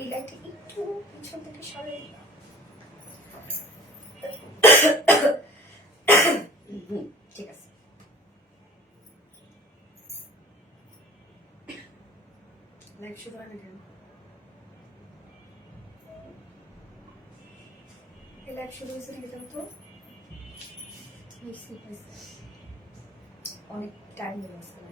এই লাইটটা একটু পিছন থেকে সরাই দিলাম। ঠিক আছে, লাইট শুরু হয় না কেন? এই লাইট শুরু হয়েছে নাকি তো? অনেক টাইম লস করলাম।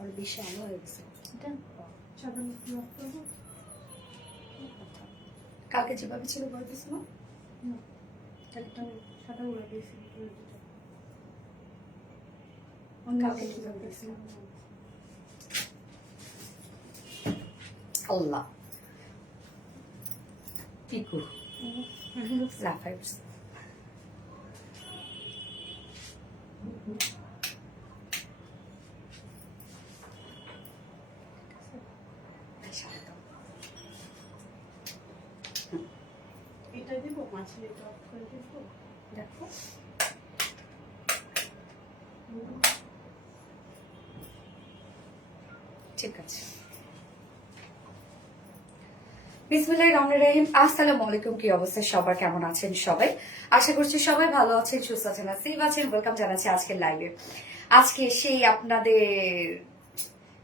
और বেশি আলো হয়ে গেছে। কালকে যেভাবে ছিল বলতেছ না, কালকে কিভাবে দেখছিল আল্লাহ পিকু লাফাই উঠছে। এটা দিব মাছের এটা অফ করে দিব। দেখো ঠিক আছে। বিসমিল্লাহির রহমানির রহিম। আসসালামু আলাইকুম। কি অবস্থা সবার, কেমন আছেন সবাই? আশা করছি সবাই ভালো আছেন, সুস্থ আছেন, সেফ আছেন। ওয়েলকাম জানাচ্ছি আজকের লাইভে। আজকে সেই আপনাদের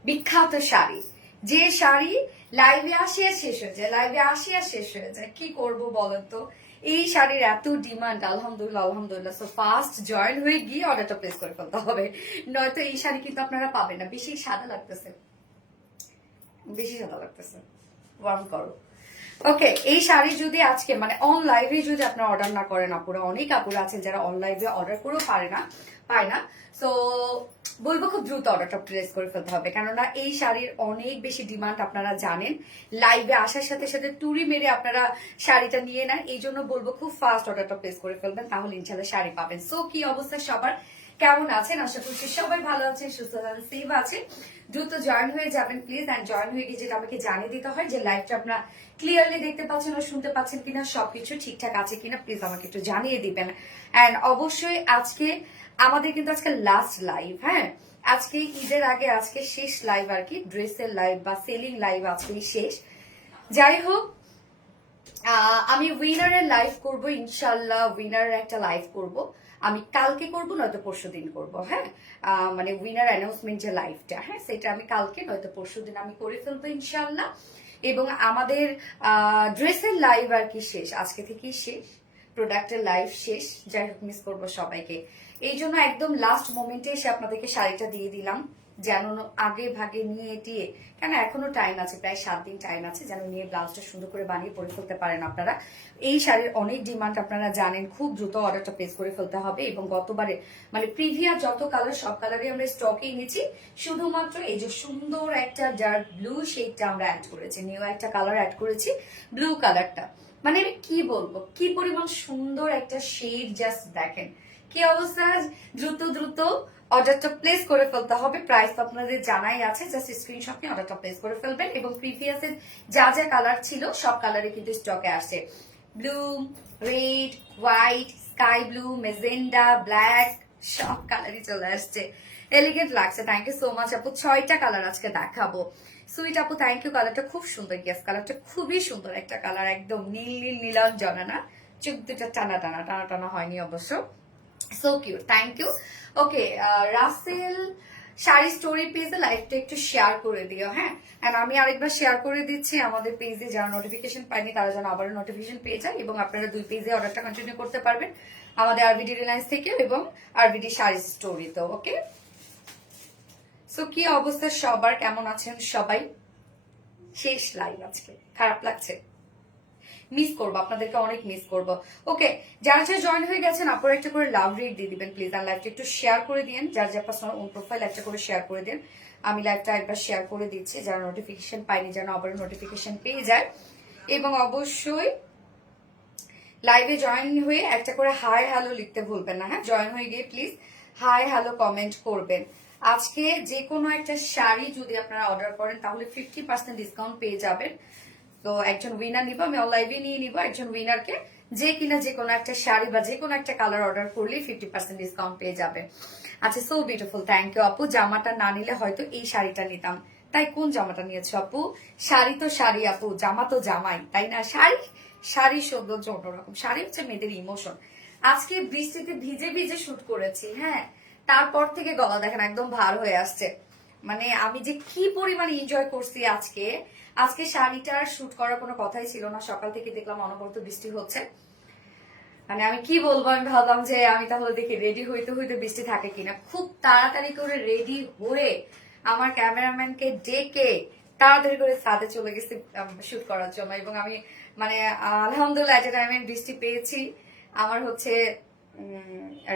বিখ্যাত শাড়ি, যে শাড়ি লাইভে আসে আর শেষ হয়ে যায়, লাইভে আসে আর শেষ হয়ে যায়। কি করব বলেন তো? এই শাড়ির এত ডিমান্ড, আলহামদুলিল্লাহ আলহামদুলিল্লাহ। সো ফার্স্ট জয়েন হয়ে গিয়ে অর্ডারটা প্লেস করে ফেলতে হবে, নয়তো এই শাড়ি কিন্তু আপনারা পাবেন না। বেশি সাদা লাগতেছে, বেশি সাদা লাগতেছে, ওয়ার্ম করো। ওকে, এই শাড়ি যদি আজকে মানে অন লাইভে যদি আপনারা অর্ডার না করেন, আপুরা অনেক আপুরা আছেন যারা অন লাইভে অর্ডার করেও পায় না। সো বলবো খুব দ্রুত অর্ডারটা প্লেস করে ফেলতে হবে, কেননা এই শাড়ির অনেক বেশি ডিমান্ড আপনারা জানেন। লাইভে আসার সাথে সাথে তুড়ি মেরে আপনারা শাড়িটা নিয়ে নেন। এই জন্য বলবো খুব ফাস্ট অর্ডারটা প্লেস করে ফেলবেন, তাহলে ইনশাল্লাহ শাড়ি পাবেন। সো কি অবস্থা সবার, কেমন আছেন? আশা করছি সবাই ভালো আছেন, সুস্থ আছেন, সেফ আছেন। দ্রুত জয়েন হয়ে যাবেন প্লিজ। অ্যান্ড জয়েন হয়ে গিয়ে যেটা আমাকে জানিয়ে দিতে হয় যে লাইভটা আপনারা ক্লিয়ারলি দেখতে পাচ্ছেন ও শুনতে পাচ্ছেন কিনা, সবকিছু ঠিকঠাক আছে কিনা, প্লিজ আমাকে একটু জানিয়ে দিবেন। অ্যান্ড অবশ্যই আজকে আমাদের কিন্তু আজকে লাস্ট লাইভ, হ্যাঁ আজকে ঈদের আগে আজকে শেষ লাইভ আর কি, ড্রেসের লাইভ বা সেলিং লাইভ আজকেই শেষ। যাই হোক, আমি উইনারের লাইভ করব ইনশাল্লাহ, উইনারের একটা লাইভ করব আমি কালকে করব, নয়তো পরশু দিন করবো। হ্যাঁ মানে উইনার অ্যানাউন্সমেন্ট যে লাইভটা, হ্যাঁ সেটা আমি কালকে নয়তো পরশু দিন আমি করে ফেলবো ইনশাল্লাহ। এবং আমাদের ড্রেসের লাইভ আর কি শেষ, আজকে থেকেই শেষ, প্রোডাক্টের লাইভ শেষ। যাই হোক, মিস করবো সবাইকে। এই জন্য একদম লাস্ট মোমেন্টে এসে আপনাদেরকে শাড়িটা দিয়ে দিলাম, যেন আগে ভাগে নিয়ে এটিয়ে, কেন এখনো টাইম আছে, প্রায় 7 দিন টাইম আছে, যেন নিয়ে ব্লাউজটা সুন্দর করে বানিয়ে পরে ফেলতে পারেন আপনারা। এই শাড়ির অনেক ডিমান্ড আপনারা জানেন, খুব দ্রুত অর্ডারটা প্লেস করে ফেলতে হবে। এবং গতবারে মানে প্রিভিয়াস যত কালার সব কালারই আমরা স্টকে এনেছি, শুধুমাত্র এই যে সুন্দর একটা ডার্ক ব্লু শেডটা আমরা অ্যাড করেছি, নিউ একটা কালার অ্যাড করেছি, ব্লু কালারটা। মানে আমি কি বলবো, কি পরিমাণ সুন্দর একটা শেড, জাস্ট দেখেন কি অবস্থা। দ্রুত দ্রুত অর্ডারটা প্লেস করে ফেলতে হবে। প্রাইস তো আপনাদের জানাই আছে, জাস্ট স্ক্রিনশট নিয়ে অর্ডারটা প্লেস করে ফেলবেন। এবং প্রিভিয়াসের যা যা কালার ছিল সব কালারই কিন্তু স্টকে আসছে, blue, red, white, sky blue, magenta, black, সব কালারই চলে আসছে। এলিগেন্ট লাগছে, থ্যাংক ইউ সো মাচ আপু। 6টা কালার আজকে দেখাবো। সুইট আপু থ্যাংক ইউ, কালারটা খুব সুন্দর, গেস কালারটা খুবই সুন্দর একটা কালার, একদম নীল নীল নীলাঞ্জনা না, চোখ দুটা টানা টানা টানা টানা হয়নি অবশ্য, so cute, thank you. Okay, Rasel sari story পেজে লাইভটা একটু শেয়ার করে দিও, হ্যাঁ। এন্ড আমি আরেকবার শেয়ার করে দিচ্ছি আমাদের পেজে, যারা নোটিফিকেশন পায়নি তারা যেন আবারও নোটিফিকেশন পেয়ে যায়। এবং আপনারা 2 পেজে অর্ডারটা কন্টিনিউ করতে পারবেন, আমাদের আরবিডি রিলায়েন্স থেকে এবং আরবিডি শাড়ি স্টোরিতে। ওকে, সো কি অবস্থা সবার, কেমন আছেন সবাই? শেষ লাইভ আজকে, খারাপ লাগছে, মিস করবো আপনাদেরকে, অনেক মিস করবো। ওকে, যারা যারা জয়েন হয়ে গেছেন আপনারা একটা করে লাভ রেট দিয়ে দিবেন প্লিজ। আর লাইভটা একটু শেয়ার করে দিন, যার যার পার্সোনাল ওন প্রোফাইল একটা করে শেয়ার করে দিন। আমি লাইভটা একবার শেয়ার করে দিচ্ছি, যারা নোটিফিকেশন পাইনি যেন আবার নোটিফিকেশন পেয়ে যায়। এবং অবশ্যই লাইভে জয়েন হয়ে একটা করে হাই হ্যালো লিখতে ভুলবেন না। হ্যাঁ, জয়েন হয়ে গিয়ে প্লিজ হাই হ্যালো কমেন্ট করবেন। আজকে যে কোনো একটা শাড়ি যদি আপনারা অর্ডার করেন তাহলে 50% ডিসকাউন্ট পেয়ে যাবেন। তো একজন উইনার নিব, আমি লাইভে নিয়ে নিব একজন উইনারকে, যে কিনা যে কোনো একটা শাড়ি বা যে কোনো একটা কালার অর্ডার করলে 50% ডিসকাউন্ট পেয়ে যাবে। আচ্ছা, সো বিউটিফুল, থ্যাংক ইউ আপু। জামাটা না নিলে হয়তো এই শাড়িটা নিতাম। তাই কোন জামাটা নিয়েছো আপু? শাড়ি তো শাড়ি আপু, জামা তো জামাই, তাই না? শাড়ি শাড়ির সৌন্দর্য অন্যরকম। শাড়ি হচ্ছে মেয়েদের ইমোশন। আজকে বৃষ্টিতে ভিজে ভিজে শুট করেছি, হ্যাঁ, তারপর থেকে গলা দেখেন একদম ভার হয়ে আসছে। মানে আমি যে কি পরিমাণ এনজয় করছি আজকে। আজকে শাড়িটার শুট করার কোনো কথাই ছিল না, সকাল থেকে দেখলাম অনবরত বৃষ্টি হচ্ছে। মানে আমি কি বলবো, আমি ভাবলাম যে আমি তাহলে দেখি রেডি হইতে হইতে বৃষ্টি থাকে কিনা। খুব তাড়াতাড়ি করে রেডি হয়ে আমার ক্যামেরাম্যানকে ডেকে তাড়াতাড়ি করে ছাদে চলে গেছি শুট করার জন্য। এবং আমি মানে আলহামদুলিল্লাহ একটা টাইমে বৃষ্টি পেয়েছি। আমার হচ্ছে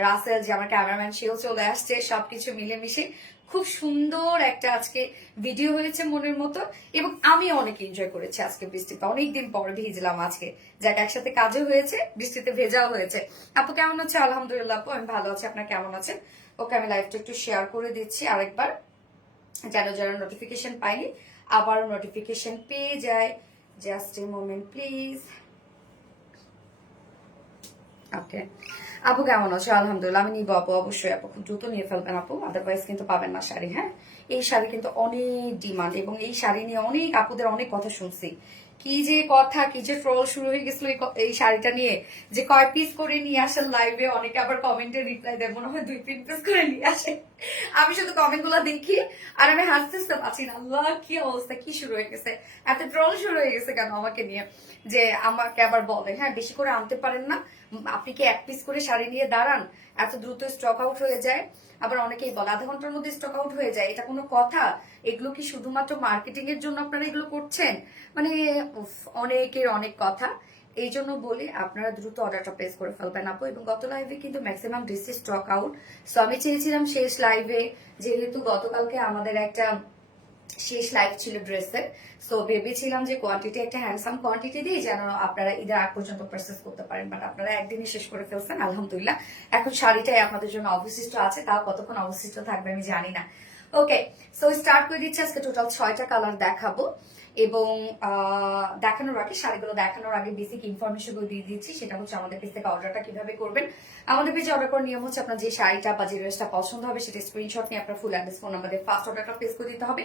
রাসেল যে আমার ক্যামেরাম্যান, সেও চলে আসছে। সবকিছু মিলেমিশে খুব সুন্দর একটা আজকে ভিডিও হয়েছে মনের মতো। এবং আমি অনেক এনজয় করেছি আজকে বৃষ্টিতে, অনেকদিন পর ভিজলাম আজকে। যাক, একসাথে কাজও হয়েছে, বৃষ্টিতে ভেজাও হয়েছে। আপু কেমন আছে? আলহামদুলিল্লাহ আপু, আমি ভালো আছি। আপনার কেমন আছেন? ওকে, আমি লাইভটা একটু শেয়ার করে দিচ্ছি আরেকবার, যেন যারা নোটিফিকেশন পাইনি আবারও নোটিফিকেশন পেয়ে যায়। Just a moment please. Okay, আপু কেমন আছো? আলহামদুলিল্লাহ। আমি নিবো আপু, অবশ্যই আপু, খুব দ্রুত নিয়ে ফেলবেন আপু, আদারওয়াইজ কিন্তু পাবেন না শাড়ি। হ্যাঁ, এই শাড়ি কিন্তু অনেক ডিমান্ড, এবং এই শাড়ি নিয়ে অনেক আপুদের অনেক কথা শুনছি। কি যে কথা, কি যে ট্রল শুরু হয়ে গেছিল এই শাড়িটা নিয়ে, যে কয় পিস করে নিয়ে আসেন লাইভে। অনেকে আবার কমেন্টে রিপ্লাই দেয় মনে হয় 2-3 পিস করে নিয়ে আসে। আমি শুধু কমেন্ট গুলা দেখি আর আমি হাসতে পারছি না। আল্লাহ, কি অবস্থা, কি শুরু হয়ে গেছে, এত ট্রল শুরু হয়ে গেছে কেন আমাকে নিয়ে? যে আমাকে আবার বলে, হ্যাঁ বেশি করে আনতে পারেন না, আপনি কি 1 পিস করে শাড়ি নিয়ে দাঁড়ান, এত দ্রুত স্টক আউট হয়ে যায়। আবার অনেকেই বলে আধা ঘন্টার মধ্যে স্টক আউট হয়ে যায়। এটা কোনো কথা? এগুলো কি শুধুমাত্র মার্কেটিং এর জন্য আপনারা এগুলো করছেন? মানে অনেকের অনেক কথা। এই জন্য বলি আপনারা দ্রুত অর্ডারটা প্লেস করে ফেলবেন আপু। এবং গত লাইভে কিন্তু maximum dresses stock out. So আমি চেয়েছিলাম শেষ লাইভে, যেহেতু গতকালকে আমাদের একটা শেষ লাইভ ছিল ড্রেসের, সো ভেবেছিলাম যে কোয়ান্টিটি একটা হ্যান্ডসাম কোয়ান্টিটি দিই, যেন আপনারা ঈদের আগ পর্যন্ত পারচেস করতে পারেন। বাট আপনারা একদিনই শেষ করে ফেলছেন, আলহামদুলিল্লাহ। এখন শাড়িটাই আপনাদের জন্য অবশিষ্ট আছে, তাও কতক্ষণ অবশিষ্ট থাকবে আমি জানি না। ওকে, সো স্টার্ট করে দিচ্ছি। আজকে টোটাল 6টা কালার দেখাবো। এবং দেখানোর আগে, শাড়িগুলো দেখানোর আগে বেসিক ইনফরমেশন গুলো দিয়ে দিচ্ছি। সেটা হচ্ছে আমাদের পেজ থেকে অর্ডারটা কিভাবে করবেন। আমাদের পেজে অর্ডার করার নিয়ম হচ্ছে, আপনার যে শাড়িটা বা যে ড্রেসটা পছন্দ হবে সেটা স্ক্রিনশট নিয়ে আপনার ফুল অ্যাড্রেস, ফোন নাম্বার দিয়ে ফার্স্ট অর্ডারটা প্লেস করে দিতে হবে।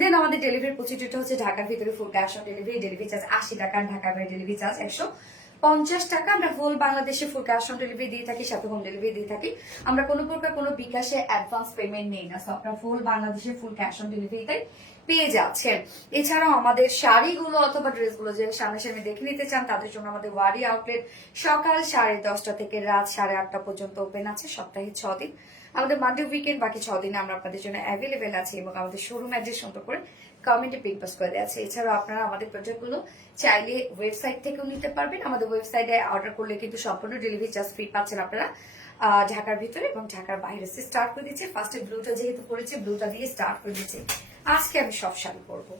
দেন আমাদের ডেলিভারি প্রসিডিউরটা হচ্ছে, ঢাকার ভিতরে full cash on delivery, delivery charge 80 টাকা, ঢাকার বাইরে ডেলিভারি চার্জ 150 টাকা। আমরা ফুল বাংলাদেশে ফুল ক্যাশ অন ডেলিভারি দিয়ে থাকি, সাথে হোম ডেলিভারি দিয়ে থাকি। আমরা কোনো প্রকার কোনো বিকাশে অ্যাডভান্স পেমেন্ট নেই না। সো আপনারা ফুল বাংলাদেশে ফুল ক্যাশ অন ডেলিভারিটাই পেয়ে যাচ্ছেন। এছাড়াও আমাদের শাড়িগুলো অথবা ড্রেসগুলো যে সামনাসামনি দেখে নিতে চান, তাদের জন্য আমাদের ওয়ারি আউটলেট সকাল 10:30 থেকে রাত 8:30 পর্যন্ত ওপেন আছে, সপ্তাহে 6 দিন। আমাদের মানডে উইকেন্ড বাকি 6 দিনে আমরা আপনাদের জন্য অ্যাভেলেবেল আছি। এবং আমাদের শোরুম অ্যাড্রেস সুন্দর করে কমেন্টে পিন পোস্ট করে দেওয়া আছে। এছাড়াও আপনারা আমাদের প্রোডাক্টগুলো চাইলে ওয়েবসাইট থেকেও নিতে পারবেন। আমাদের ওয়েবসাইটে অর্ডার করলে কিন্তু সম্পূর্ণ ডেলিভারি চার্জ ফ্রি পাচ্ছেন আপনারা ঢাকার ভিতরে এবং ঢাকার বাইরে। স্টার্ট করে দিচ্ছি ফার্স্টে ব্লুটা, যেহেতু পড়েছে ব্লুটা দিয়ে স্টার্ট করে দিচ্ছি। আজকে আমি সব শাড়ি পরবো।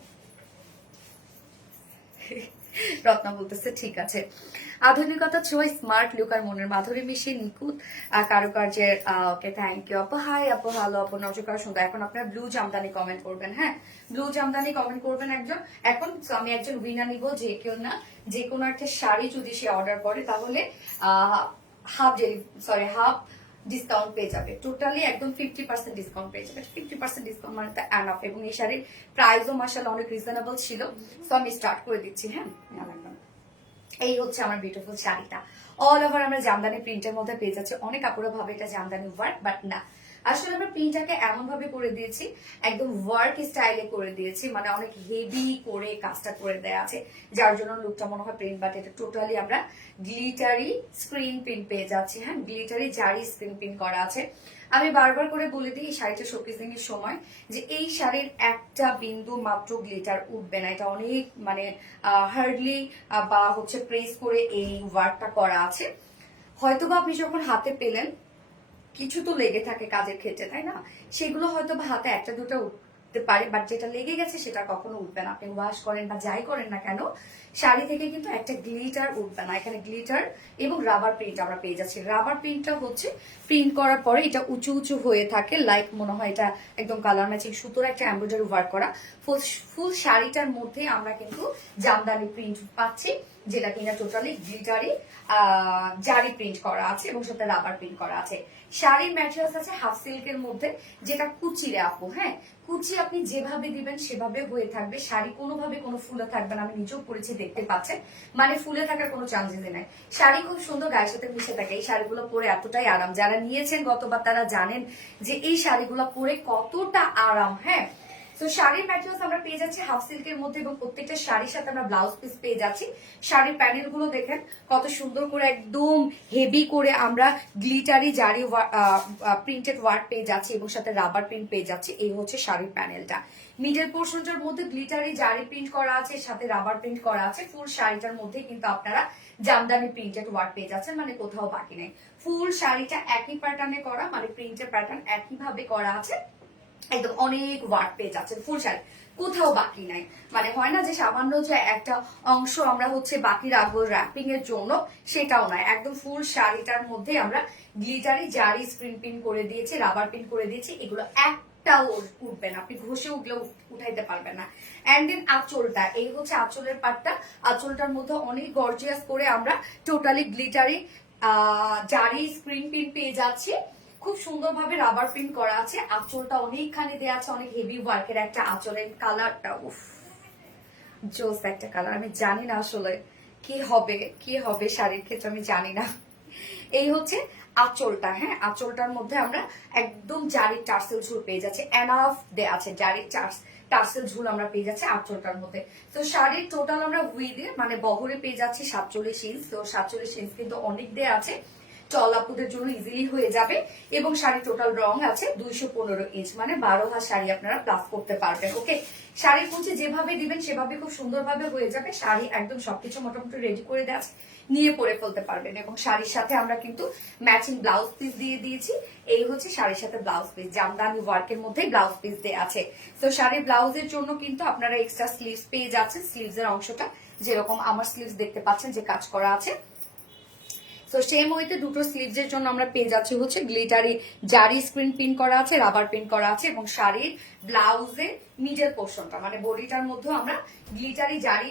রত্না বলতেছে ঠিক আছে। আধুনিকতা ছোঁয়া স্মার্ট লুক আর মনের মাধুরী মিশিয়ে নিখুঁত কারুকার্যের। ওকে, থ্যাংক ইউ আপু। হাই আপু, হ্যালো আপু, নজর সুন্দর। এখন আপনারা ব্লু জামদানি কমেন্ট করবেন। হ্যাঁ, ব্লু জামদানি কমেন্ট করবেন একজন। এখন আমি একজন উইনার নিব, যে কেউ না যে কোনো একটা শাড়ি যদি সে অর্ডার করে তাহলে হাফ ডিসকাউন্ট পেয়ে যাবে। টোটালি একদম 50% ডিসকাউন্ট পেয়ে যাবে। 50% ডিসকাউন্ট মানে এনাফ। এবং এই শাড়ির প্রাইসও মাশাআল্লাহ অনেক রিজনেবল ছিল। সো আমি স্টার্ট করে দিচ্ছি। হ্যাঁ, এই হচ্ছে আমার বিউটিফুল শাড়িটা। অল ওভার আমরা জামদানি প্রিন্টের মধ্যে পেয়ে যাচ্ছি। অনেক কাপড়ে ভাবে এটা জামদানি ওয়ার্ক, বাট না, আসলে আমরা প্রিন্টটাকে এমন ভাবে করে দিয়েছি, একদম ওয়ার্ক স্টাইলে করে দিয়েছি। মানে অনেক হেভি করে কাজটা করে দেওয়া আছে, যার জন্য লুকটা মনে হয় প্রিন্ট, বাট এটা টোটালি আমরা গ্লিটারি স্ক্রিন প্রিন্ট পেয়ে যাচ্ছি। হ্যাঁ, গ্লিটারি জারি স্ক্রিন প্রিন্ট করা আছে। আমি বারবার করে বলে দিই এই শাড়িটা শোকেসিং এর সময়, যে এই শাড়ির একটা বিন্দু মাত্র গ্লিটার উঠবে না। এটা অনেক মানে হার্ডলি বা হচ্ছে প্রেস করে এই ওয়ার্কটা করা আছে। হয়তোবা আপনি যখন হাতে পেলেন, কিছু তো লেগে থাকে কাজের ক্ষেত্রে, তাই না? সেগুলো হয়তো বা হাতে একটা দুটো উঠতে পারে, বাট যেটা লেগে গেছে সেটা কখনো উঠবে না। আপনি ওয়াশ করেন বা যাই করেন না কেন, শাড়ি থেকে কিন্তু একটা গ্লিটার উঠবে না। এখানে গ্লিটার এবং রাবার প্রিন্ট আমরা পেয়ে যাচ্ছি। রাবার প্রিন্টটা হচ্ছে প্রিন্ট করার পরে এটা উঁচু উঁচু হয়ে থাকে, লাইক মনে হয় এটা একদম কালার ম্যাচিং সুতোর একটা এমব্রয়ডারি ওয়ার্ক করা। ফুল শাড়িটার মধ্যে আমরা কিন্তু জামদানি প্রিন্ট পাচ্ছি, যেটা কিনা টোটালি গ্লিটারি জারি প্রিন্ট করা আছে এবং সাথে রাবার প্রিন্ট করা আছে। শাড়ির ম্যাটেরিয়ালস আছে হাফ সিল্কের মধ্যে, যেটা কুচিরে আপু। হ্যাঁ, কুচি আপনি যেভাবে দিবেন সেভাবে হয়ে থাকবে, শাড়ি কোনোভাবে কোনো ফুলে থাকবে না। আমি নিজেও পরেছি, দেখতে পাচ্ছেন, মানে ফুলে থাকার কোনো চান্সেসই নাই। শাড়ি খুব সুন্দর গায়ের সাথে মিশে থাকে। এই শাড়িগুলো পরে এতটাই আরাম, যারা নিয়েছেন গতবার তারা জানেন যে এই শাড়িগুলো পরে কতটা আরাম। হ্যাঁ, তো শাড়ির ম্যাটেরিয়ালস আমরা পেয়ে যাচ্ছি হাফ সিল্কের মধ্যে এবং প্রত্যেকটা শাড়ির সাথে আমরা ব্লাউজ পিস পেয়ে যাচ্ছি। শাড়ির প্যানেল গুলো দেখেন কত সুন্দর করে একদম হেভি করে আমরা গ্লিটারি জারি প্রিন্টেড ওয়ার্ক পেয়ে যাচ্ছি এবং সাথে রাবার প্রিন্ট পেয়ে যাচ্ছি। এই হচ্ছে শাড়ির প্যানেলটা। মিডল পোর্শনটার মধ্যে গ্লিটারি জারি প্রিন্ট করা আছে, সাথে রাবার প্রিন্ট করা আছে। ফুল শাড়িটার মধ্যে কিন্তু আপনারা জামদানি প্রিন্টেড ওয়ার্ক পেয়ে যাচ্ছেন, মানে কোথাও বাকি নেই। ফুল শাড়িটা একই প্যাটার্নে করা, মানে প্রিন্টের প্যাটার্ন একই ভাবে করা আছে, একদম অনেক ওয়ার্ক পেয়ে যাচ্ছেন। ফুল শাড়ি কোথাও বাকি নাই, মানে হয় না যে সামান্য যে একটা অংশ আমরা হচ্ছে বাকি রাখবো র্যাপিং এর জন্য, সেটাও নয়। একদম ফুল শাড়িটার মধ্যে আমরা গ্লিটারি জারি স্ক্রিন পিন করে দিয়েছি, রাবার পিন করে দিয়েছি। এগুলো একটাও উঠবে না, আপনি ঘষে উঠলেও উঠাইতে পারবেন না। এন্ড দেন আঁচলটা, এই হচ্ছে আঁচলের পাটটা। আঁচলটার মধ্যে অনেক গর্জিয়াস করে আমরা টোটালি গ্লিটারি জারি স্ক্রিন পিন পেয়ে যাচ্ছি। খুব সুন্দরভাবে রাবার প্রিন্ট করা আছে। আঁচলটা অনেকখানি দেওয়া আছে, অনেক হেভি ওয়ার্কের একটা আঁচলের কালারটা উফ জোস একটা কালার। আমি জানি না আসলে কি হবে শাড়ির ক্ষেত্রে, আমি জানি না। এই হচ্ছে আঁচলটা। হ্যাঁ, আঁচলটার মধ্যে আমরা একদম জারির টার্সেল ঝুল পেয়ে যাচ্ছি, এনাফ দেয়া আছে জারির টার্সেল ঝুল আমরা পেয়ে যাচ্ছি আঁচলটার মধ্যে। তো শাড়ির টোটাল আমরা উইথে মানে বহরে পেয়ে যাচ্ছি 47 ইঞ্চ। তো 47 ইঞ্চ কিন্তু অনেক দেয়া আছে, চলাপুদের জন্য ইজিলি হয়ে যাবে। এবং শাড়ি টোটাল রং আছে 215 ইঞ্চ, মানে 12 হাত শাড়ি আপনারা প্লাস করতে পারবেন। ওকে, শাড়ির কুচি যেভাবে দিবেন সেভাবে খুব সুন্দরভাবে হয়ে যাবে। শাড়ি একদম সবকিছু মোটামুটি রেডি করে দেওয়া আছে, নিয়ে পরে ফেলতে পারবেন। এবং শাড়ির সাথে আমরা কিন্তু ম্যাচিং ব্লাউজ পিস দিয়ে দিয়েছি। এই হচ্ছে শাড়ির সাথে ব্লাউজ পিস, জামদানি ওয়ার্কের মধ্যে ব্লাউজ পিস দেওয়া আছে। তো শাড়ির ব্লাউজের জন্য কিন্তু আপনারা এক্সট্রা স্লিভস পেয়ে যাচ্ছেন। স্লিভস এর অংশটা যেরকম আমার স্লিভস দেখতে পাচ্ছেন যে কাজ করা আছে, তো সেম ওয়েতে দুটো স্লিভস এর জন্য আমরা পেয়ে যাচ্ছি হচ্ছে গ্লিটারি জারি স্ক্রিন পিন করা আছে, রাবার পিন করা আছে। এবং শাড়ির ব্লাউজের মিডল পোর্শনটা মানে বডিটার মধ্যে আমরা গ্লিটারি জারি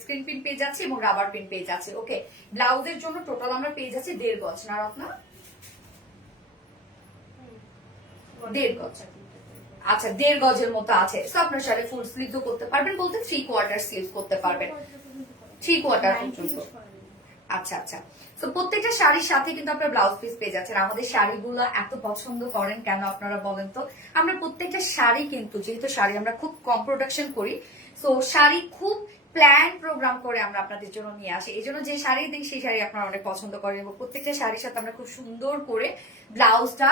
স্ক্রিন পিন পেয়ে যাচ্ছি এবং রাবার পিন পেয়ে যাচ্ছি। ওকে, ব্লাউজের জন্য টোটাল আমরা পেয়ে যাচ্ছি 1.5 গজ না রত্না, 1.5 গজ। আচ্ছা, 1.5 গজের মতো আছে। তো আপনার শাড়ি ফুল স্লিভও করতে পারবেন, বলতে 3/4 স্লিভ করতে পারবেন, 3/4 পর্যন্ত। আচ্ছা আচ্ছা, তো প্রত্যেকটা শাড়ির সাথে কিন্তু আপনারা ব্লাউজ পিস পেয়ে যাচ্ছেন। আমাদের শাড়িগুলো এত পছন্দ করেন কেন আপনারা বলেন তো? আমরা প্রত্যেকটা শাড়ি কিন্তু, যেহেতু শাড়ি আমরা খুব কম প্রোডাকশন করি, তো শাড়ি খুব প্ল্যান প্রোগ্রাম করে আমরা আপনাদের জন্য নিয়ে আসি। এই জন্য যে শাড়ি দিই সেই শাড়ি আপনারা অনেক পছন্দ করেন এবং প্রত্যেকটা শাড়ির সাথে আমরা খুব সুন্দর করে ব্লাউজটা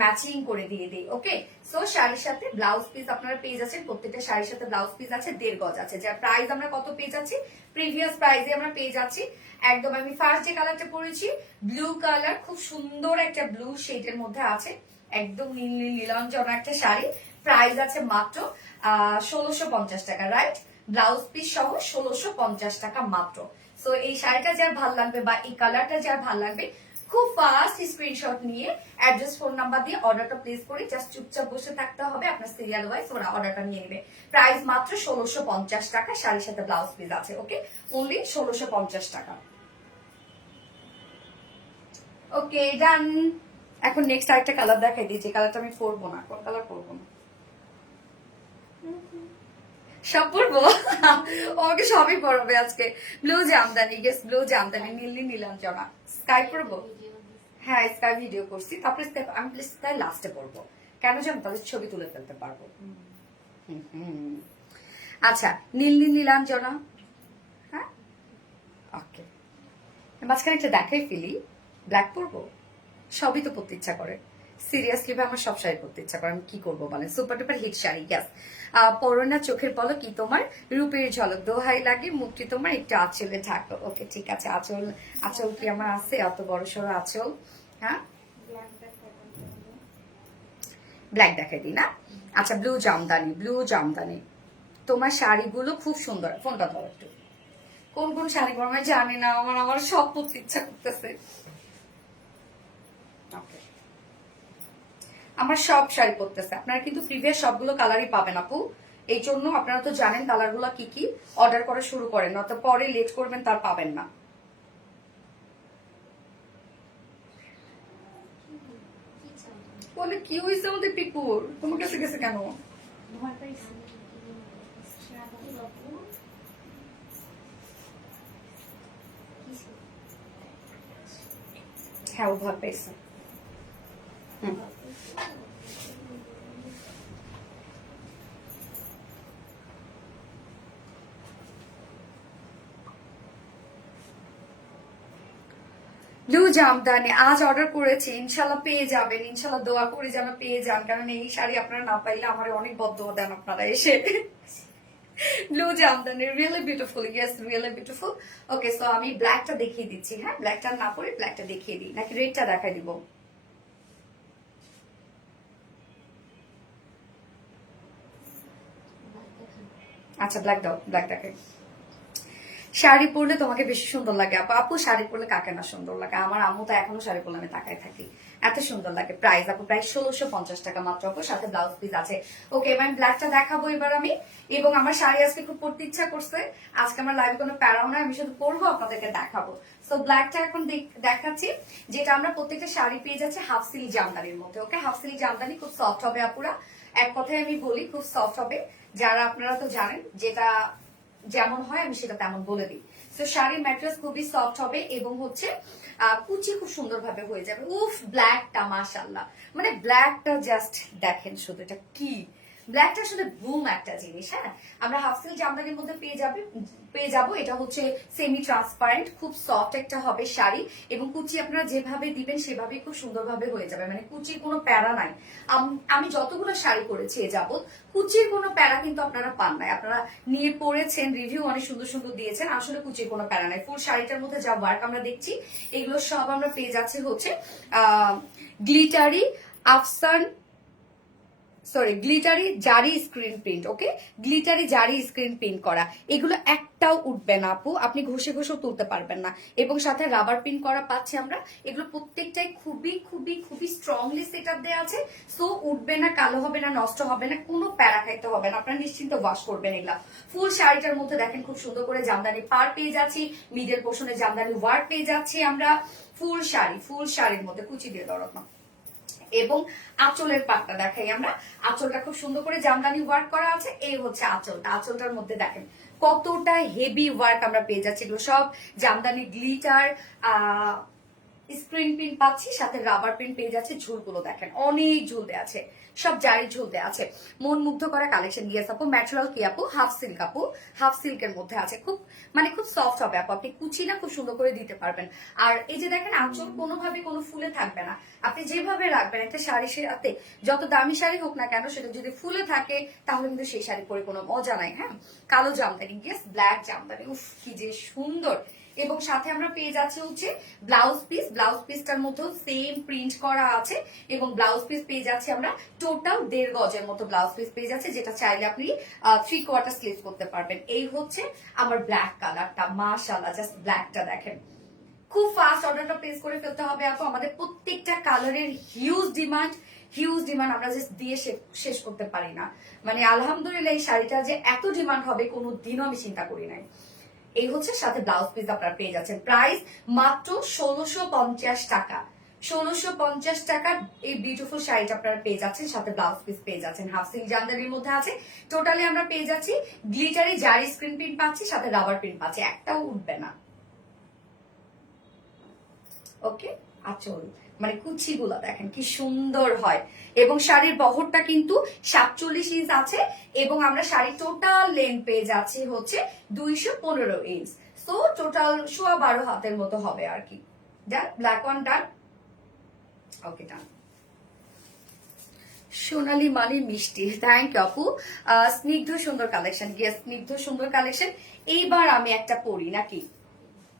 ম্যাচিং করে দিয়ে দিই। ওকে, সো শাড়ির সাথে ব্লাউজ পিস আপনারা পেয়ে যাচ্ছেন। প্রত্যেকটা শাড়ির সাথে ব্লাউজ পিস আছে 1.5 গজ আছে, যার প্রাইস আমরা কত পেয়ে যাচ্ছি, প্রিভিয়াস প্রাইসে আমরা পেয়ে যাচ্ছি একদম। আমি ফার্স্ট যে কালারটা পরেছি ব্লু কালার, খুব সুন্দর একটা ব্লু শেডের মধ্যে আছে, একদম নীল নীল নীলাঞ্জনা একটা শাড়ি। প্রাইস আছে মাত্র 1650 টাকা, রাইট? ব্লাউজ পিস সহ 1650 টাকা মাত্র। সো এই শাড়িটা যার ভাল লাগবে বা এই কালারটা যার ভাল লাগবে, খুব ফাস্ট স্ক্রিনশট নিয়ে অ্যাড্রেস ফোন নাম্বার দিয়ে অর্ডারটা প্লেস করে জাস্ট চুপচাপ বসে থাকতে হবে, আপনার সিরিয়াল ওয়াইজ ওরা অর্ডারটা নিয়ে নেবে। প্রাইস মাত্র 1650 টাকা, শাড়ির সাথে ব্লাউজ পিস আছে। ওকে, অনলি 1650 টাকা। ওকে, ডান। এখন নেক্সট আরেকটা কালার দেখাই দিই, যে কালারটা আমি পরবো না। কোন কালার পরবো না? সব পরবো, আমাকে সবই পরবে আজকে। Blue jamdani, guess blue jamdani, নীল নীলাঞ্জনা। স্কাই পরবো, হ্যাঁ স্কাই ভিডিও করছি, তারপরে আমি স্কাই লাস্টে পরবো। কেন জানো? তাদের ছবি তুলে ফেলতে পারবো। আচ্ছা, নীল নীলাঞ্জনা। হ্যাঁ, ওকে, মাঝখানে একটা দেখাই ফেলি। ব্ল্যাক পরবো, সবই তো পরতে ইচ্ছা করে। সিরিয়াসলি ভাই আমার সব শাড়ি পরতে ইচ্ছা করে, আমি কি করবো বলেন? সুপার ডুপার হিট শাড়ি, গ্যাস। পরোনা চোখের পলক কি তোমার, রূপের ঝলক দোহাই লাগে, মুক্তি তোমার একটু আঁচলে ঢাকো। ওকে, ঠিক আছে। আঁচল কি আমার আছে? অত বড় সড়ো আঁচল? হ্যাঁ, ব্ল্যাক দেখাই দিই না। আচ্ছা, ব্লু জামদানি। তোমার শাড়িগুলো খুব সুন্দর। ফোনটা ধরো একটু। কোন কোন শাড়ি পরবো আমি জানি না, আমার সব পরতে ইচ্ছা করতেছে। Okay. আমার সব শাড়ি পরতেছে। আপনারা কিন্তু প্রিভিয়াস সবগুলো কালারই পাবেন আপু। এই জন্য আপনারা তো জানেন কালারগুলো কি কি, অর্ডার করা শুরু করেন, নয়তো পরে লেট করবেন তার পাবেন না। বলে কি হয়েছে আমাদের পিকুর, তোমার কাছে গেছে কেন? ভয় পাইছি। হ্যাঁ, ও ভয় পেয়েছে। হুম। ব্লু জামদানি আজ অর্ডার করেছি, ইনশাল্লাহ পেয়ে যাবেন, ইনশাল্লাহ দোয়া করে যেন পেয়ে যান, কারণ এই শাড়ি আপনারা না পাইলে আমার অনেক বদদোয়া দেন আপনারা এসে। Blue jamdani really beautiful, yes really beautiful. Okay, so আমি ব্ল্যাকটা দেখিয়ে দিচ্ছি। হ্যাঁ, ব্ল্যাকটা না পরে ব্ল্যাকটা দেখিয়ে দিই, নাকি রেডটা দেখাই দিব? আচ্ছা, ব্ল্যাক দাও, ব্ল্যাক দেখাই। শাড়ি পরলে তোমাকে বেশি সুন্দর লাগে আপু। আপু শাড়ি পরলে কাকে না সুন্দর লাগে? আমার আম্মু তো এখনো শাড়ি পরলে আমি তাকাই থাকি, এত সুন্দর লাগে। প্রাইস আপু প্রায় 1650 টাকা মাত্র আপু, সাথে ব্লাউজ পিস আছে। ওকে, এবার ব্ল্যাকটা দেখাবো এবার আমি। এবং আমার শাড়ি আজকে খুব পরতে ইচ্ছা করছে, আজকে আমার লাইভে কোনো প্যারাও নয়, আমি শুধু পরবো আপনাদেরকে দেখাবো। সো ব্ল্যাকটা এখন দেখাচ্ছি, যেটা আমরা প্রত্যেকটা শাড়ি পেয়ে যাচ্ছে হাফ সিল্ক জামদানির মধ্যে। ওকে, হাফ সিল্ক জামদানি খুব সফট হবে আপুরা, এক কথায় আমি বলি খুব সফট হবে। যারা আপনারা তো জানেন যেটা যেমন হয় আমি সেটা তেমন বলে দিই। তো শাড়ির ম্যাটেরিয়ালস খুবই সফট হবে এবং হচ্ছে কুচি খুব সুন্দর ভাবে হয়ে যাবে। উফ, ব্ল্যাকটা মাশাআল্লাহ, মানে ব্ল্যাকটা জাস্ট দেখেন শুধু, এটা কি ব্ল্যাকটা আসলে বুম একটা জিনিস। হ্যাঁ, আমরা হাফ সিল্ক জামদানির মধ্যে পেয়ে যাবো। এটা হচ্ছে সেমি ট্রান্সপারেন্ট, খুব সফট একটা হবে শাড়ি, এবং কুচি আপনারা যেভাবে দিবেন সেভাবেই খুব সুন্দরভাবে হয়ে যাবে, মানে কুচির কোনো প্যারা নাই। আমি যতগুলো শাড়ি করেছি এ যাবত কুচির কোনো প্যারা কিন্তু আপনারা পান নাই। আপনারা নিয়ে পড়েছেন, রিভিউ অনেক সুন্দর সুন্দর দিয়েছেন, আসলে কুচির কোনো প্যারা নাই। ফুল শাড়িটার মধ্যে যা ওয়ার্ক আমরা দেখছি এগুলো সব আমরা পেয়ে যাচ্ছি হচ্ছে গ্লিটারি আফসান গ্লিটারি জারি স্ক্রিন প্রিন্ট। ওকে, গ্লিটারি জারি স্ক্রিন প্রিন্ট করা, এগুলো একটাও উঠবে না আপু, আপনি ঘষে ঘষেও তুলতে পারবেন না। এবং সাথে রাবার প্রিন্ট করা পাচ্ছি আমরা। এগুলো প্রত্যেকটাই খুবই খুবই খুবই স্ট্রংলি সেটআপ দেওয়া আছে, সো উঠবে না, কালো হবে না, নষ্ট হবে না, কোনো প্যারা খাইতে হবে না, আপনারা নিশ্চিন্ত ওয়াশ করবেন এগুলা। ফুল শাড়িটার মধ্যে দেখেন খুব সুন্দর করে জামদানি পার পেয়ে যাচ্ছি, মিডল পোর্শনে জামদানি ওয়ার্ক পেয়ে যাচ্ছি আমরা। ফুল শাড়ির মধ্যে কুচি দিয়ে দরদ না। এবং আঁচলের পাটটা দেখাই আমরা, আঁচলটা খুব সুন্দর করে জামদানি ওয়ার্ক করা আছে। এই হচ্ছে আঁচলটা, আঁচলটার মধ্যে দেখেন কতটা হেভি ওয়ার্ক আমরা পেয়ে যাচ্ছি। এগুলো সব জামদানি গ্লিটার স্ক্রিন প্রিন্ট পাচ্ছি, সাথে রাবার প্রিন্ট পেয়ে যাচ্ছে। ঝুলগুলো দেখেন অনেক ঝুল দেওয়া আছে, সব জারি ঝুল দেওয়া আছে। মন মুগ্ধ করা কালেকশন। ইয়েস আপু, ম্যাটেরিয়াল কি আপু? হাফ সিল্ক আপু, হাফ সিল্কের মধ্যে আছে। খুব মানে খুব সফট হবে আপু, আপনি কুচি না খুব সুন্দর করে দিতে পারবেন। আর এই যে দেখেন আঁচল কোনোভাবে কোনো ফুলে থাকবে না, আপনি যেভাবে রাখবেন একটা শাড়ির সাথে, যত দামি শাড়ি হোক না কেন, সেটা যদি ফুলে থাকে তাহলে কিন্তু সেই শাড়ি পরে কোনো মজা নাই। হ্যাঁ, কালো জামদানি, ইয়েস ব্ল্যাক জামদানি, উফ কি যে সুন্দর। এবং সাথে আমরা পেয়ে যাচ্ছি হচ্ছে ব্লাউজ পিস, ব্লাউজ পিসটার মধ্যেও সেম প্রিন্ট করা আছে। এবং ব্লাউজ পিস পেয়ে যাচ্ছি আমরা টোটাল 1.5 গজের মতো ব্লাউজ পিস পেয়ে যাচ্ছে, যেটা চাইলে আপনি 3/4 স্লিভ করতে পারবেন। এই হচ্ছে আমার ব্ল্যাক কালারটা, মাশাআল্লাহ, জাস্ট ব্ল্যাকটা দেখেন। খুব ফাস্ট অর্ডারটা প্লেস করে ফেলতে হবে আপু, আমাদের প্রত্যেকটা কালারের হিউজ ডিমান্ড, আমরা জাস্ট দিয়ে শেষ করতে পারি না। মানে আলহামদুলিল্লাহ এই শাড়িটা যে এত ডিমান্ড হবে কোনো দিনও আমি চিন্তা করি নাই। এই হচ্ছে, সাথে ব্লাউজ পিস আপনারা পেয়ে যাচ্ছেন। প্রাইস মাত্র 1650 টাকা, 1650 টাকা এই বিউটিফুল শাড়িটা আপনারা পেয়ে যাচ্ছেন, সাথে ব্লাউজ পিস পেয়ে যাচ্ছেন। হাফ সিল্ক জামদানির মধ্যে আছে। টোটালি আমরা পেয়ে যাচ্ছি গ্লিটারি জারি স্ক্রিন প্রিন্ট পাচ্ছি, সাথে রাবার প্রিন্ট পাচ্ছি, একটাও উঠবে না। ওকে, আঁচল মানে কুচিগুলো দেখেন কি সুন্দর হয়। এবং শাড়ির বহরটা কিন্তু 47 ইঞ্চ আছে, এবং আমরা শাড়ির টোটাল লেন্থ পেয়ে যাচ্ছি হচ্ছে 215 ইঞ্চ। সো টোটাল 12.5 হাতের মতো হবে আর কি। ডান, ব্ল্যাক ওয়ান ডান। ওকে, ডান। সোনালী মানে মিষ্টি, থ্যাংক ইউ আপু। স্নিগ্ধ সুন্দর কালেকশন, ইয়েস স্নিগ্ধ সুন্দর কালেকশন। এইবার আমি একটা পরি নাকি,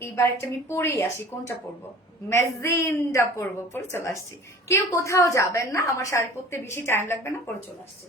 এইবার একটা আমি পরেই আসি, কোনটা পরবো? ম্যাজেন্ডা পরবো, পরে চলে আসছি। কেউ কোথাও যাবেন না, আমার শাড়ি পরতে বেশি টাইম লাগবে না, পরে চলে আসছি।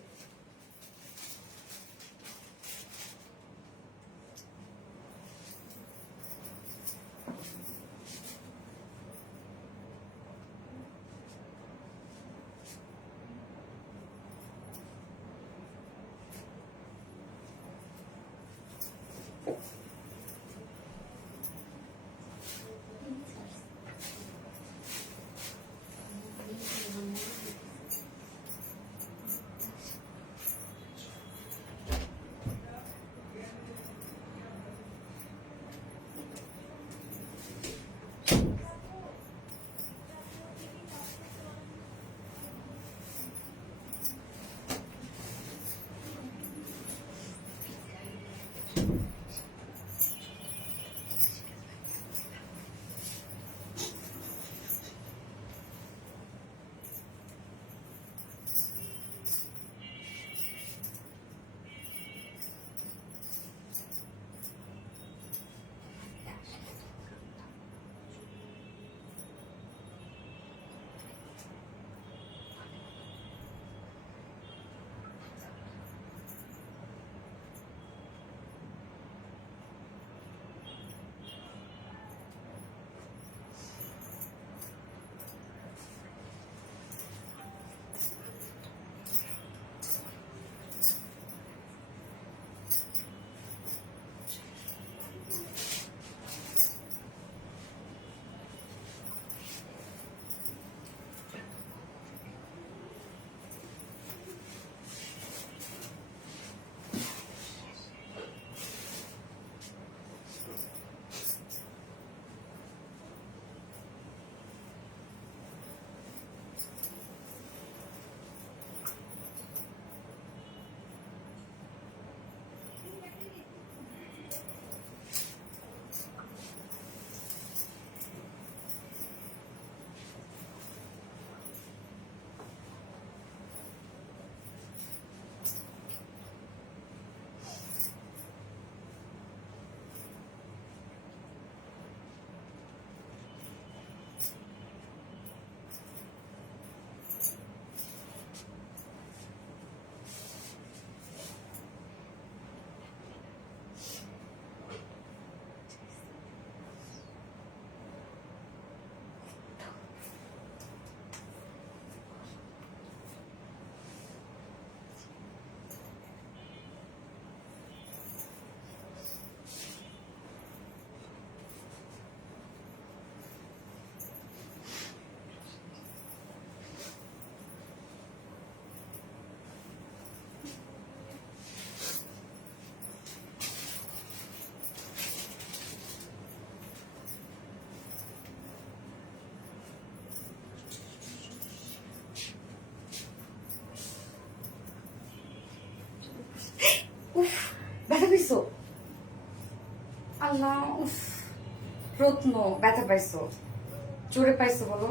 উফ, ব্যথা পাইছো? আল্লাহ, উফ, রত্ন ব্যথা পাইছো? জোরে পাইছো বলো?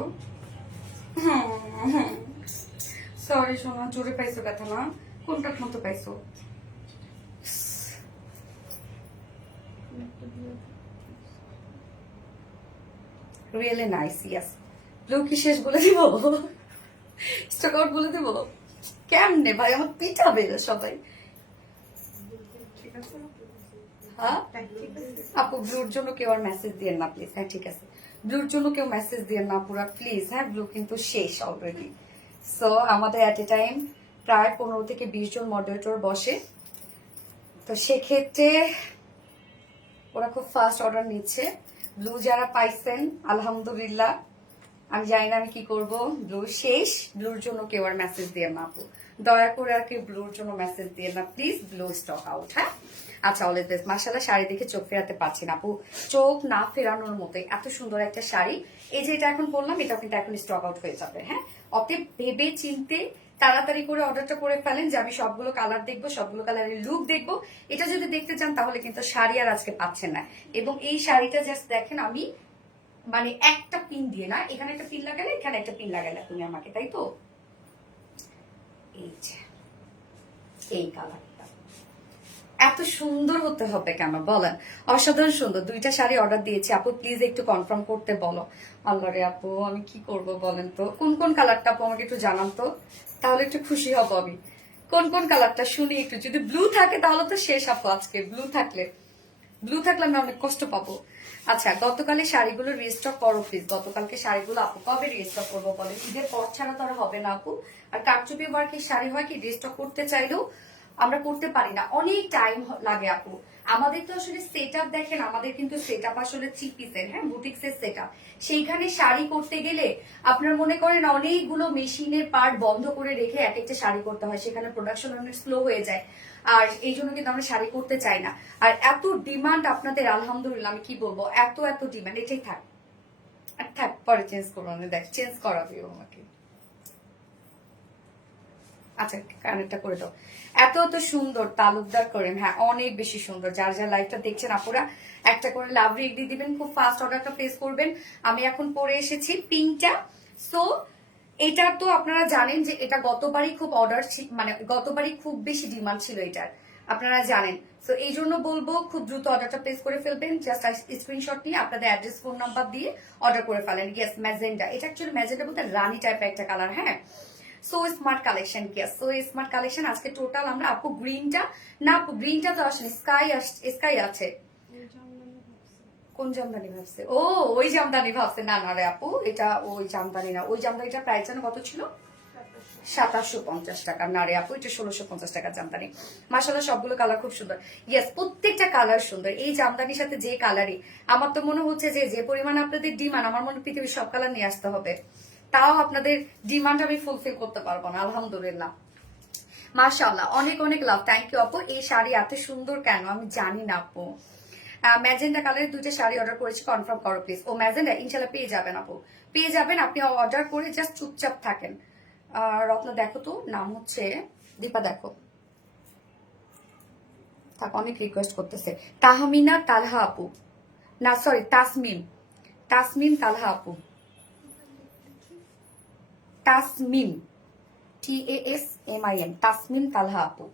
সরি সোনা, জোরে পাইছো ব্যথা না? কোনটার মতো পাইছো? Really nice, yes. ব্লু কি শেষ বলে দিব? স্টক আউট বলে দিব? কেমনে ভাই, আমার পিটাবে সবাই। ঠিক আছে হ্যাঁ ঠিক আছে আপু, ব্লুর জন্য কেউ আর মেসেজ দিয়েন না প্লিজ। হ্যাঁ ঠিক আছে, ব্লুর জন্য কেউ মেসেজ দিয়েন না পুরা প্লিজ। হ্যাঁ, ব্লু কিন্তু শেষ অলরেডি। সো আমাদের এট এ টাইম প্রায় 15 থেকে 20 জন মডারেটর বসে, তো সেক্ষেত্রে ওরা খুব ফাস্ট অর্ডার নিচ্ছে। ব্লু যারা পাইছেন আলহামদুলিল্লাহ, আমি জানি না আমি কি করব। ব্লু শেষ, ব্লুর জন্য কেউ আর মেসেজ দিয়ে না আপু, দয়া করে আর কেউ ব্লুর জন্য মেসেজ দিয়ে না প্লিজ। Blue stock out. হ্যাঁ আচ্ছা, অলওয়েজ বেস্ট। মাশাআল্লাহ, শাড়ি দেখে চোখ ফেরাতে পারছি না আপু, চোখ না ফেরানোর মতোই এত সুন্দর একটা শাড়ি। এই যে এটা এখন বললাম, এটা কিন্তু এখন স্টক আউট হয়ে যাবে। হ্যাঁ, অতএব ভেবে চিনতে তাড়াতাড়ি করে অর্ডারটা করে ফেলেন, যে আমি সবগুলো কালার দেখবো, সবগুলো কালারের লুক দেখবো। এটা যদি দেখতে চান তাহলে কিন্তু শাড়ি আর আজকে পাচ্ছেন না। এবং এই শাড়িটা জাস্ট দেখেন, আমি মানে একটা পিন দিয়ে না, এখানে একটা পিন লাগালে, এখানে একটা পিন লাগালে তুমি আমাকে, তাই তো? এই যে এই কালারটা এত সুন্দর হতে হবে কেন বলেন? অসাধারণ সুন্দর। 2টা শাড়ি অর্ডার দিয়েছি আপু, প্লিজ একটু কনফার্ম করতে বলো। আল্লাহ রে আপু, আমি কি করব বলেন তো? কোন কোন কালারটা আপু আমাকে একটু জানান তো, তাহলে একটু খুশি হব আমি। কোন কোন কালারটা শুনি একটু। যদি ব্লু থাকে তাহলে তো শেষ আপু, আজকে ব্লু থাকলে আমি অনেক কষ্ট পাবো। আচ্ছা, গতকালে শাড়িগুলো রিস্টক করো প্লিজ। গতকালকে শাড়িগুলো আপু কবে রিস্টক করবো বলে? ঈদের পর ছাড়া তো আর হবে না আপু। আর কারচুপি ওয়ার্কের শাড়ি হয় কি, রিস্টক করতে চাইলেও আমরা করতে পারি না, অনেক টাইম লাগে আপু। আমাদের তো আসলে সেট আপ দেখেন, আমাদের কিন্তু সেট আপ আসলে থ্রি পিসের, হ্যাঁ, বুটিক্সের সেট আপ। সেইখানে শাড়ি করতে গেলে আপনার মনে করেন অনেকগুলো মেশিনের পার্ট বন্ধ করে রেখে এক একটা শাড়ি করতে হয়, সেখানে প্রোডাকশন অনেক স্লো হয়ে যায়। আর এই জন্য কিন্তু আমরা শাড়ি করতে চাই না। আর এত ডিমান্ড আপনাদের, আলহামদুলিল্লাহ আমি কি বলবো, এত এত ডিমান্ড, এটাই থাক। আর থাক, পরে চেঞ্জ করবো, দেখ চেঞ্জ করাবি আমাকে। আচ্ছা, কানেরটা করে দাও। এত এত সুন্দর তালুকদার করেন, হ্যাঁ অনেক বেশি সুন্দর। যার যার লাইভটা দেখছেন আপুরা একটা করে লাভ রিক দিয়ে দিবেন, খুব ফাস্ট অর্ডারটা প্লেস করবেন। আমি এখন পরে এসেছি পিঙ্কটা। সো এটা তো আপনারা জানেন যে এটা গতবারই খুব অর্ডার, মানে গতবারই খুব বেশি ডিমান্ড ছিল এটার, আপনারা জানেন। তো এই জন্য বলবো খুব দ্রুত অর্ডারটা প্লেস করে ফেলবেন। জাস্ট স্ক্রিনশট নিয়ে আপনাদের অ্যাড্রেস, ফোন নাম্বার দিয়ে অর্ডার করে ফেলেন। Yes, magenta. এটা অ্যাকচুয়ালি ম্যাজেন্ডা বলতে রানী টাইপের একটা কালার, হ্যাঁ। So smart collection, so smart collection. আজকে টোটাল আমরা আপু গ্রিনটা, না আপু গ্রিনটা তো আসলে স্কাই আছে। কোন জামদানি ভাবছে? ও ওই জামদানি ভাবছে। না না রে আপু, এটা ওই জামদানি না। ওই জামদানিটা প্রাইস জানো কত ছিল? 2750 টাকা। না রে আপু, এটা 1650 টাকা জামদানি। মাশাআল্লাহ সবগুলো কালার খুব সুন্দর। ইয়েস, প্রত্যেকটা কালার সুন্দর। এই জামদানির সাথে যে কালারই, আমার তো মনে হচ্ছে যে যে পরিমাণ আপনাদের ডিমান্ড, আমার মনে পৃথিবীর সব কালার নিয়ে আসতে হবে, তাও আপনাদের ডিমান্ড আমি ফুলফিল করতে পারবো না। আলহামদুলিল্লাহ, মাশাআল্লাহ, অনেক অনেক লাভ। থ্যাংক ইউ আপু। এই শাড়ি এত সুন্দর কেন আমি জানি না আপু। ম্যাজেন্ডা কালারের 2টা শাড়ি অর্ডার করেছি, কনফার্ম করো প্লিজ। ও ম্যাজেন্ডা, ইনশাল্লাহ পেয়ে যাবেন আপু, পেয়ে যাবেন। আপনি অর্ডার করে জাস্ট চুপচাপ থাকেন। রত্ন দেখো তো, নাম হচ্ছে দীপা, দেখো থাক, অনেক রিকোয়েস্ট করতেছে। তাহমিনা তালহা আপু, না সরি তাসমিন, তাসমিন তালহা আপু, তাসমিন, TASMIN, তাসমিন তালহা আপু।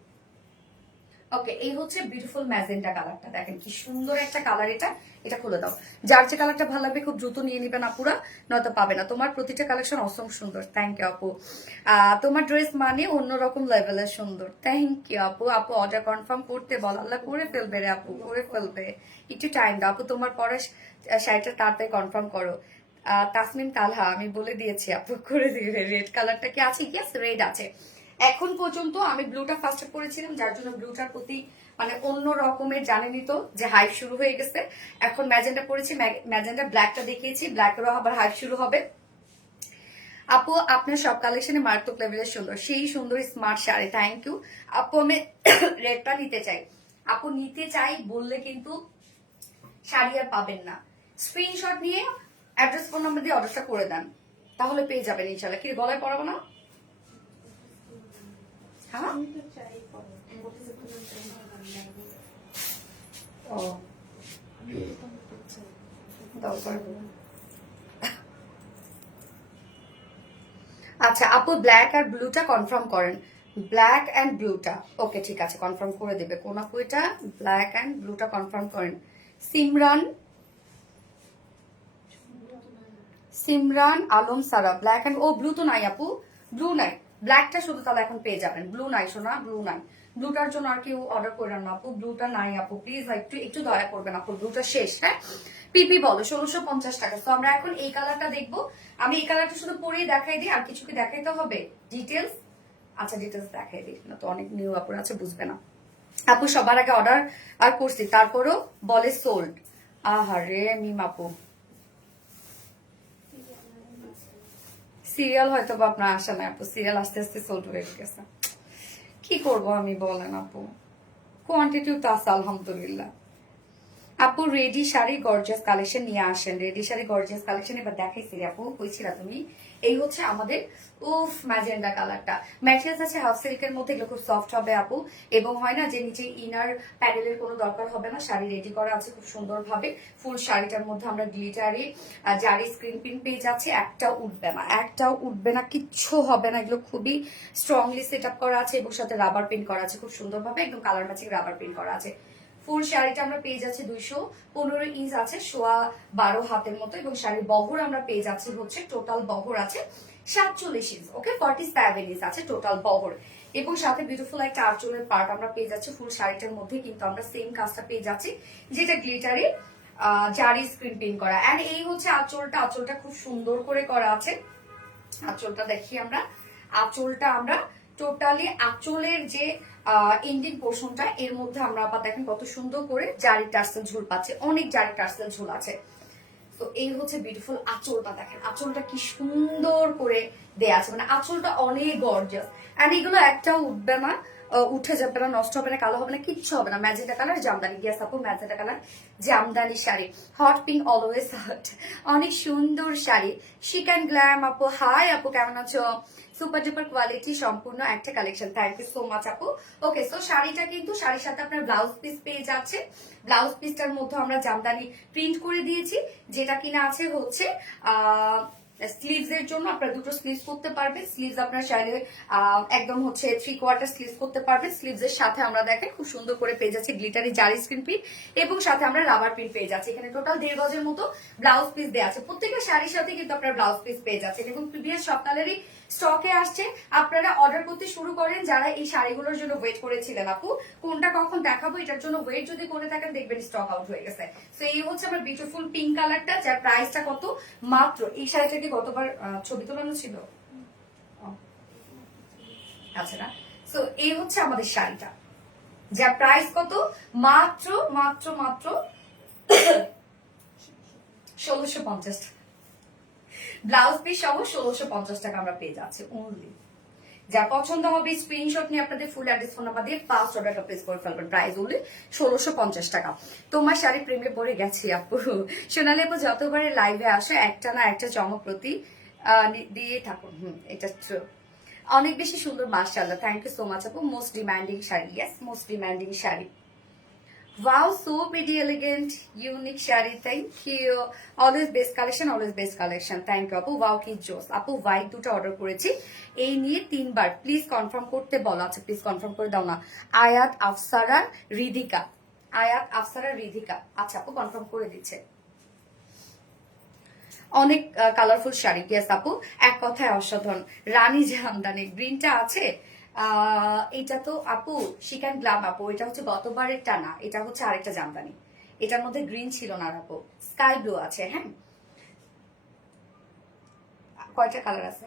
ওকে, এই হচ্ছে বিউটিফুল ম্যাজেন্টা কালারটা, দেখেন কি সুন্দর একটা কালার। এটা এটা খুলে দাও। যার যে কালারটা ভালো লাগবে খুব দ্রুত নিয়ে নিবেন আপুরা, নয়তো পাবে না। তোমার প্রতিটা কালেকশন অসম সুন্দর। থ্যাংক ইউ আপু। তোমার ড্রেস মানে অন্যরকম লেভেলের সুন্দর। থ্যাংক ইউ আপু। আপু অর্ডার কনফার্ম করতে বল। আল্লাহ করে ফেলবে রে আপু, করে ফেলবে। একটু টাইম দাও আপু, তোমার পরে শাড়িটা তাড়াতাড়ি কনফার্ম করো। তাসমিন তালহা, আমি বলে দিয়েছি আপু করে দিবে। রেড কালারটা কি আছে? ইয়েস, রেড আছে। এখন পর্যন্ত আমি ব্লুটা ফার্স্টে পরেছিলাম, যার জন্য ব্লুটার প্রতি মানে অন্য রকমের, জানেনই তো যে হাইপ শুরু হয়ে গেছে। এখন ম্যাজেন্টা পরেছি, ম্যাজেন্টা ব্ল্যাকটা দেখিয়েছি, ব্ল্যাকেরও আবার হাইপ শুরু হবে। আপু আপনার সব কালেকশনে মারাত্মক লেভেলের সুন্দর, সেই সুন্দর স্মার্ট শাড়ি। থ্যাংক ইউ আপু। আমি রেডটা নিতে চাই আপু, নিতে চাই বললে কিন্তু শাড়ি আর পাবেন না। স্ক্রিনশট নিয়ে অ্যাড্রেস, ফোন নাম্বার দিয়ে অর্ডারটা করে দেন, তাহলে পেয়ে যাবেন ইনশাল্লাহ। কি গলায় পরাবো না? হ্যাঁ, ও আচ্ছা আপু, ব্ল্যাক আর ব্লুটা কনফার্ম করেন। ব্ল্যাক এন্ড ব্লুটা, ওকে ঠিক আছে, কনফার্ম করে দেবে। কোন আপু এটা? ব্ল্যাক এন্ড ব্লুটা কনফার্ম করেন। সিমরান, সিমরান আলম সারা, ব্ল্যাক এন্ড, ও ব্লু তো নাই আপু, ব্লু নাই, ব্ল্যাকটা শুধু তাহলে এখন পেয়ে যাবেন। ব্লু নাই শোনা, ব্লু নাই। ব্লুটার জন্য আর কেউ অর্ডার করেন না আপু, ব্লুটা নাই আপু, প্লিজ একটু একটু দয়া করবেন আপু, ব্লুটা শেষ। হ্যাঁ, পিপি বলো 1650 টাকা। তো আমরা এখন এই কালারটা দেখবো। আমি এই কালারটা শুধু পরেই দেখাই দিই, আর কিছু কি দেখাইতে হবে? ডিটেলস, আচ্ছা ডিটেলস দেখাই দিই না তো, অনেক নিউ আপুর আছে, বুঝবে না। আপু সবার আগে অর্ডার আর করছি, তারপরও বলে সোল্ড। আহারে মিম আপু, সিরিয়াল হয়তো বা আপনার আসা নাই আপু, সিরিয়াল আস্তে আস্তে সোল্ড হয়ে গেছে। কি করব আমি বলেন আপু, কোয়ান্টিটিও তো আছে আলহামদুলিল্লাহ। আপু রেডি শাড়ি গর্জিয়াস কালেকশন নিয়ে আসেন, রেডি শাড়ি গর্জিয়াস কালেকশন এবার দেখাইছি রে আপু, কইছিলা তুমি। এই হচ্ছে আমাদের উফ ম্যাজেন্ডা কালারটা, ম্যাটেরিয়ালস আছে হাফ সিল্কের মধ্যে, এগুলো খুব সফট হবে আপু, এবং হয় না যে নিচে ইনার প্যানেলের কোনো দরকার হবে না, শাড়ি রেডি করা আছে খুব সুন্দরভাবে। ফুল শাড়িটার মধ্যে আমরা গ্লিটারি জারি স্ক্রিন প্রিন্ট পেয়ে যাচ্ছি, একটাও উঠবে না, একটাও উঠবে না, কিচ্ছু হবে না, এগুলো খুবই স্ট্রংলি সেট আপ করা আছে এবং সাথে রাবার প্রিন্ট করা আছে খুব সুন্দরভাবে, একদম কালার ম্যাচিং রাবার প্রিন্ট করা আছে। ফুল শাড়িটা আমরা পেয়ে যাচ্ছি 215 ইঞ্চ আছে, 12.5 হাতের মতো, এবং শাড়ির বহর আমরা পেয়ে যাচ্ছি হচ্ছে টোটাল বহর আছে 47 ইঞ্চ, ওকে 47 ইঞ্চ আছে টোটাল বহর, এবং সাথে বিউটিফুল একটা আঁচলের পার্ট আমরা পেয়ে যাচ্ছি ফুল শাড়িটার মধ্যে, কিন্তু আমরা সেম কাজটা পেয়ে যাচ্ছি যেটা গ্লিটারি জারি স্ক্রিন প্রিন্ট করা। এন্ড এই হচ্ছে আঁচলটা, আঁচলটা খুব সুন্দর করে করা আছে, আঁচলটা দেখি আমরা, আঁচলটা আমরা টোটালি আঁচলের যে এন্ডিং পোর্শনটা এর মধ্যে আমরা আবার দেখেন কত সুন্দর করে জারি টার্সেল ঝুল পাচ্ছে, অনেক জারি টার্সেল ঝুল আছে। তো এই হচ্ছে বিউটিফুল আঁচলটা, দেখেন আঁচলটা কি সুন্দর করে দেয়া আছে, মানে আঁচলটা অনেক গর্জিয়াস। এন্ড এগুলো একটাও উঠবে না, উঠে যাবে না, নষ্ট হবে না, কালো হবে না, কিচ্ছু হবে না। ম্যাজেন্টা কালার জামদানি, গিয়াস আপু magenta colour jamdani sari, hot pink always hot, অনেক সুন্দর শাড়ি। শিকান গ্ল্যাম আপু, হাই আপু কেমন আছো? সুপার ডুপার কোয়ালিটি সম্পূর্ণ একটা collection, thank you so much আপু। ওকে, সো শাড়িটা কিন্তু শাড়ির সাথে আপনার ব্লাউজ পিস পেয়ে যাচ্ছে, ব্লাউজ পিসটার মধ্যে আমরা জামদানি প্রিন্ট করে দিয়েছি, যেটা কিনা আছে হচ্ছে স্লিভস এর জন্য আপনারা দুটো স্লিভস করতে পারবেন, স্লিভস আপনার চাইলে একদম হচ্ছে 3/4 স্লিভস করতে পারবেন। স্লিভস এর সাথে আমরা দেখেন খুব সুন্দর করে পেয়ে যাচ্ছি গ্লিটারি জারি স্ক্রিন প্রিন্ট, এবং সাথে আমরা রাবার প্রিন্ট পেয়ে যাচ্ছি। এখানে টোটাল 1.5 গজের মতো ব্লাউজ পিস দেওয়া আছে, প্রত্যেকটা শাড়ির সাথে কিন্তু আপনারা ব্লাউজ পিস পেয়ে যাচ্ছেন, এবং প্রিভিয়াস সপ্তাহেরই স্টকে আসছে, আপনারা অর্ডার করতে শুরু করেন যারা এই শাড়িগুলোর জন্য ওয়েট করেছিলেন। আপু কোনটা কখন দেখাবো এটার জন্য ওয়েট যদি করে থাকেন দেখবেন স্টক আউট হয়ে গেছে। তো এই হচ্ছে আমার বিউটিফুল পিঙ্ক কালারটা, যার প্রাইসটা কত মাত্র, এই শাড়িটা কি গতবার ছবি তোলানো ছিল? আচ্ছা না, তো এই হচ্ছে আমাদের শাড়িটা, যার প্রাইস কত মাত্র মাত্র মাত্র 1650 টাকা, ব্লাউজ পিস সহ 1650 টাকা আমরা পেয়ে যাচ্ছি অনলি। যা পছন্দ হবে স্ক্রিনশট নিয়ে আপনাদের ফুল অ্যাড্রেস ফোন নাম্বার দিয়ে ফার্স্ট অর্ডারটা প্লেস করে ফেলবেন, প্রাইস অনলি 1650 টাকা। তোমার শাড়ি প্রেমে পড়ে গেছি আপু, সোনালি আপু যতবারে লাইভে আসে একটা না একটা চমক প্রতি দিয়ে থাকুন। এটা ট্রু, অনেক বেশি সুন্দর মাশাআল্লাহ, থ্যাংক ইউ সো মাচ আপু। Most demanding sari, yes most demanding sari. Wow, so pretty, elegant, unique shari. Thank you. Always best collection, always best collection. Thank you, আপু। Wow, কি জোস। আপু হোয়াইট দুটো অর্ডার করেছি, এই নিয়ে 3বার প্লিজ কনফার্ম করতে বলা আছে, প্লিজ কনফার্ম করে দাও না। আয়াত আফসারা রিধিকা, আয়াত আফসারা রিধিকা, আচ্ছা আপু কনফার্ম করে দিচ্ছে। অনেক কালারফুল শাড়ি, ইয়েস আপু, এক কথায় অসাধারণ। রানী জামদানি গ্রিনটা আছে, এটা তো আপু শিকান গ্লাম আপু, এটা হচ্ছে গতবারেরটা না, এটা হচ্ছে আরেকটা জামদানি, এটার মধ্যে গ্রিন ছিল না আপু, স্কাই ব্লু আছে। হ্যাঁ, কয়টা কালার আছে?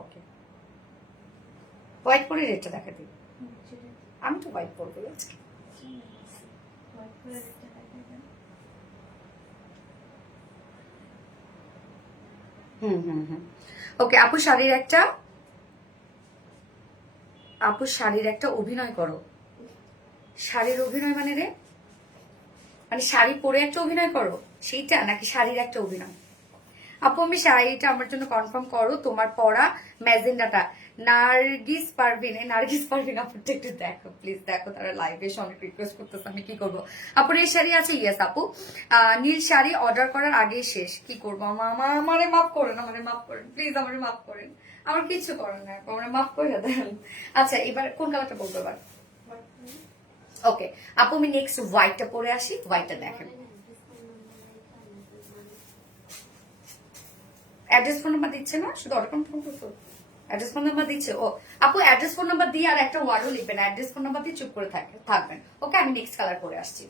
ওকে, হোয়াইট পরে রেটটা দেখা দিই, আমি তো হোয়াইট পরবো আজকে। ওকে আপু, শাড়ির একটা অভিনয় করো। শাড়ির অভিনয় মানে রে, মানে শাড়ি পরে একটা অভিনয় করো সেইটা, নাকি শাড়ির একটা অভিনয়? আপু আমি শাড়িটা আমার জন্য কনফার্ম করো, তোমার পরা ম্যাজেন্ডাটা। নার্গিস পারভিন, নার্গিস পারভিন আপুরটা একটু দেখো প্লিজ, দেখো, তারা লাইভে এসে অনেক রিকোয়েস্ট করতেছে, আমি কি করবো? আপুর এই শাড়ি আছে, ইয়েস আপু। নীল শাড়ি অর্ডার করার আগে শেষ, কি করবো? আমারে মাফ করেন, আমারে মাফ করেন প্লিজ, আমারে মাফ করেন, আমার কিছু করেন না, আমার মাফ করে দেন। আচ্ছা এবার কোন কালারটা বলবো এবার? ওকে আপু, আমি নেক্সট হোয়াইটটা পরে আসি, হোয়াইটটা দেখেন। অ্যাড্রেস ফোন নাম্বার দিচ্ছে না, শুধু অর্ডার কনফার্ম করতো, অ্যাড্রেস ফোন নাম্বার দিচ্ছে। ও আপু অ্যাড্রেস ফোন নাম্বার দিয়ে আর একটা ওয়ার্ডও লিখবেন, অ্যাড্রেস ফোন নাম্বার দিয়ে চুপ করে থাকবেন। ওকে, আমি নেক্সট কালার করে আসছি।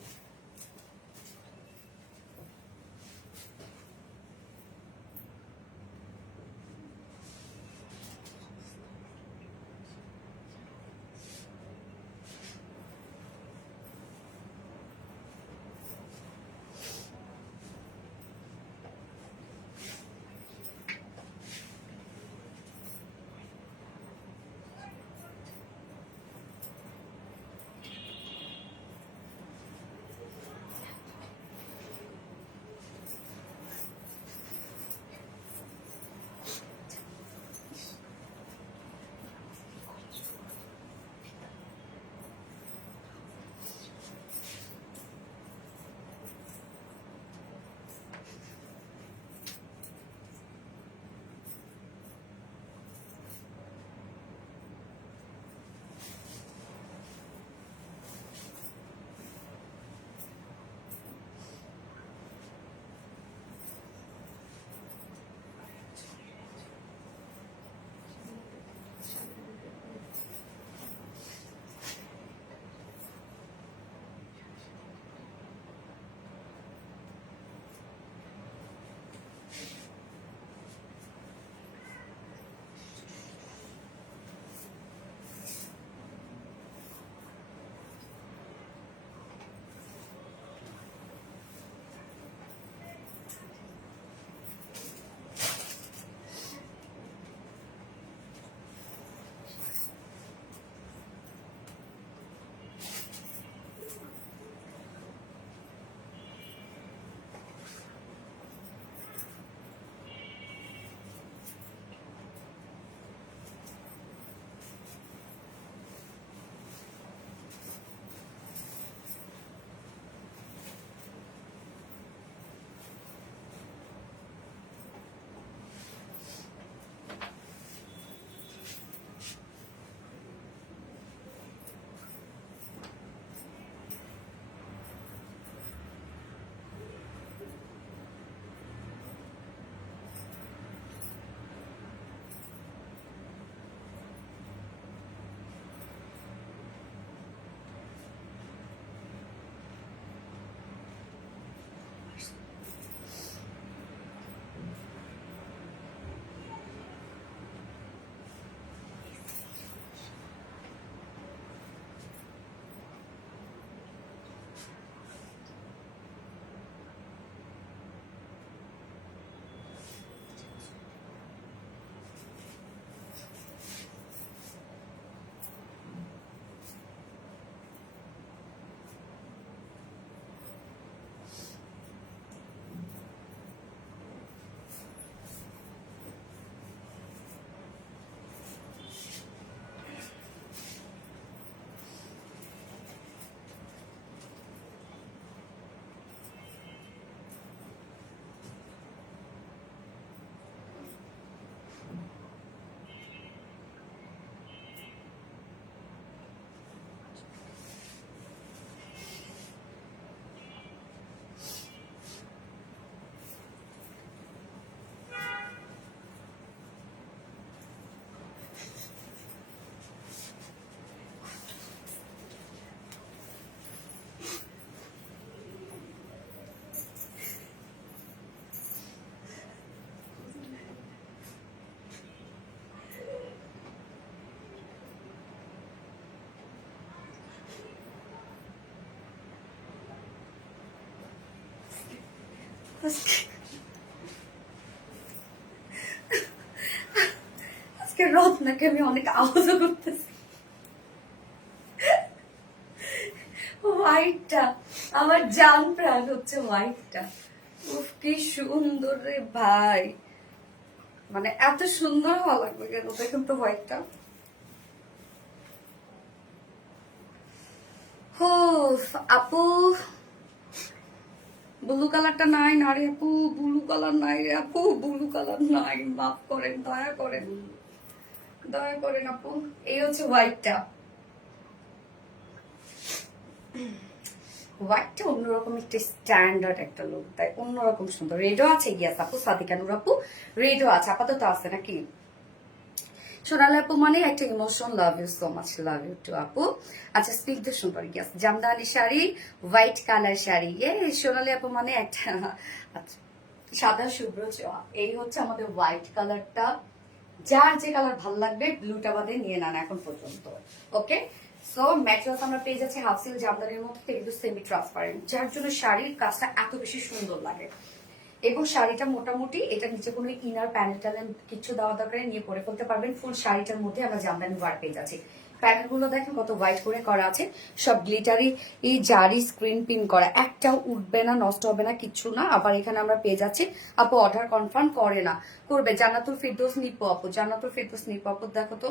আজকে রত্নাকে আমি অনেক আহত করতেছি। হোয়াইটটা আমার জান প্রাণ হচ্ছে হোয়াইটটা। উফ কি সুন্দর রে ভাই, মানে এত সুন্দর হওয়া লাগবে কেন? দেখুন তো হোয়াইটটা। হো আপু, ব্লু কালারটা নাই না রে আপু, ব্লু কালার নাই রে আপু, ব্লু কালার নাই, মাফ করেন, দয়া করেন, দয়া করেন আপু। এই হচ্ছে হোয়াইটটা। হোয়াইটটা অন্যরকম একটা স্ট্যান্ডার্ড একটা লুক, তাই অন্যরকম সুন্দর। রেডও আছে, গিয়াস আপু, সাদিকা নূর আপু রেডও আছে, আপাতত আছে নাকি? সোনালি আপু মানে একটা emotion, love you so much, love you too আপু। আচ্ছা স্নিগ্ধ সুন্দর, গিয়াস জামদানি শাড়ি, হোয়াইট কালার শাড়ি, সোনালি আপু মানে একটা আচ্ছা সাদা শুভ্র ছোঁয়া। এই হচ্ছে আমাদের হোয়াইট কালারটা। যার যে কালার ভালো লাগবে ব্লুটা বাদে নিয়ে নেন এখন পর্যন্ত। ওকে, সো ম্যাটেরিয়ালস আমরা পেয়ে যাচ্ছি হাফ সিল্ক জামদানির মধ্যে, কিন্তু সেমি ট্রান্সপারেন্ট, যার জন্য শাড়ির কাজটা এত বেশি সুন্দর লাগে। এবং শাড়িটা মোটামুটি এটা নিচে কোনো ইনার প্যানেল ট্যানেল কিছু দেওয়া দরকার নিয়ে পরে ফেলতে পারবেন। ফুল শাড়িটার মধ্যে আমরা জামদানি ওয়ার্ক পেয়ে যাচ্ছি। প্যানেল গুলো দেখেন কত হোয়াইট করে করা আছে, সব গ্লিটারি এই জারি স্ক্রিন পিন করা, একটাও উঠবে না, নষ্ট হবে না, কিচ্ছু না। আবার এখানে আমরা পেয়ে যাচ্ছি, আপু অর্ডার কনফার্ম করে না, করবে জান্নাতুল ফিরদৌস নিপু আপু, জান্নাতুল ফিরদৌস নিপু আপু দেখো তো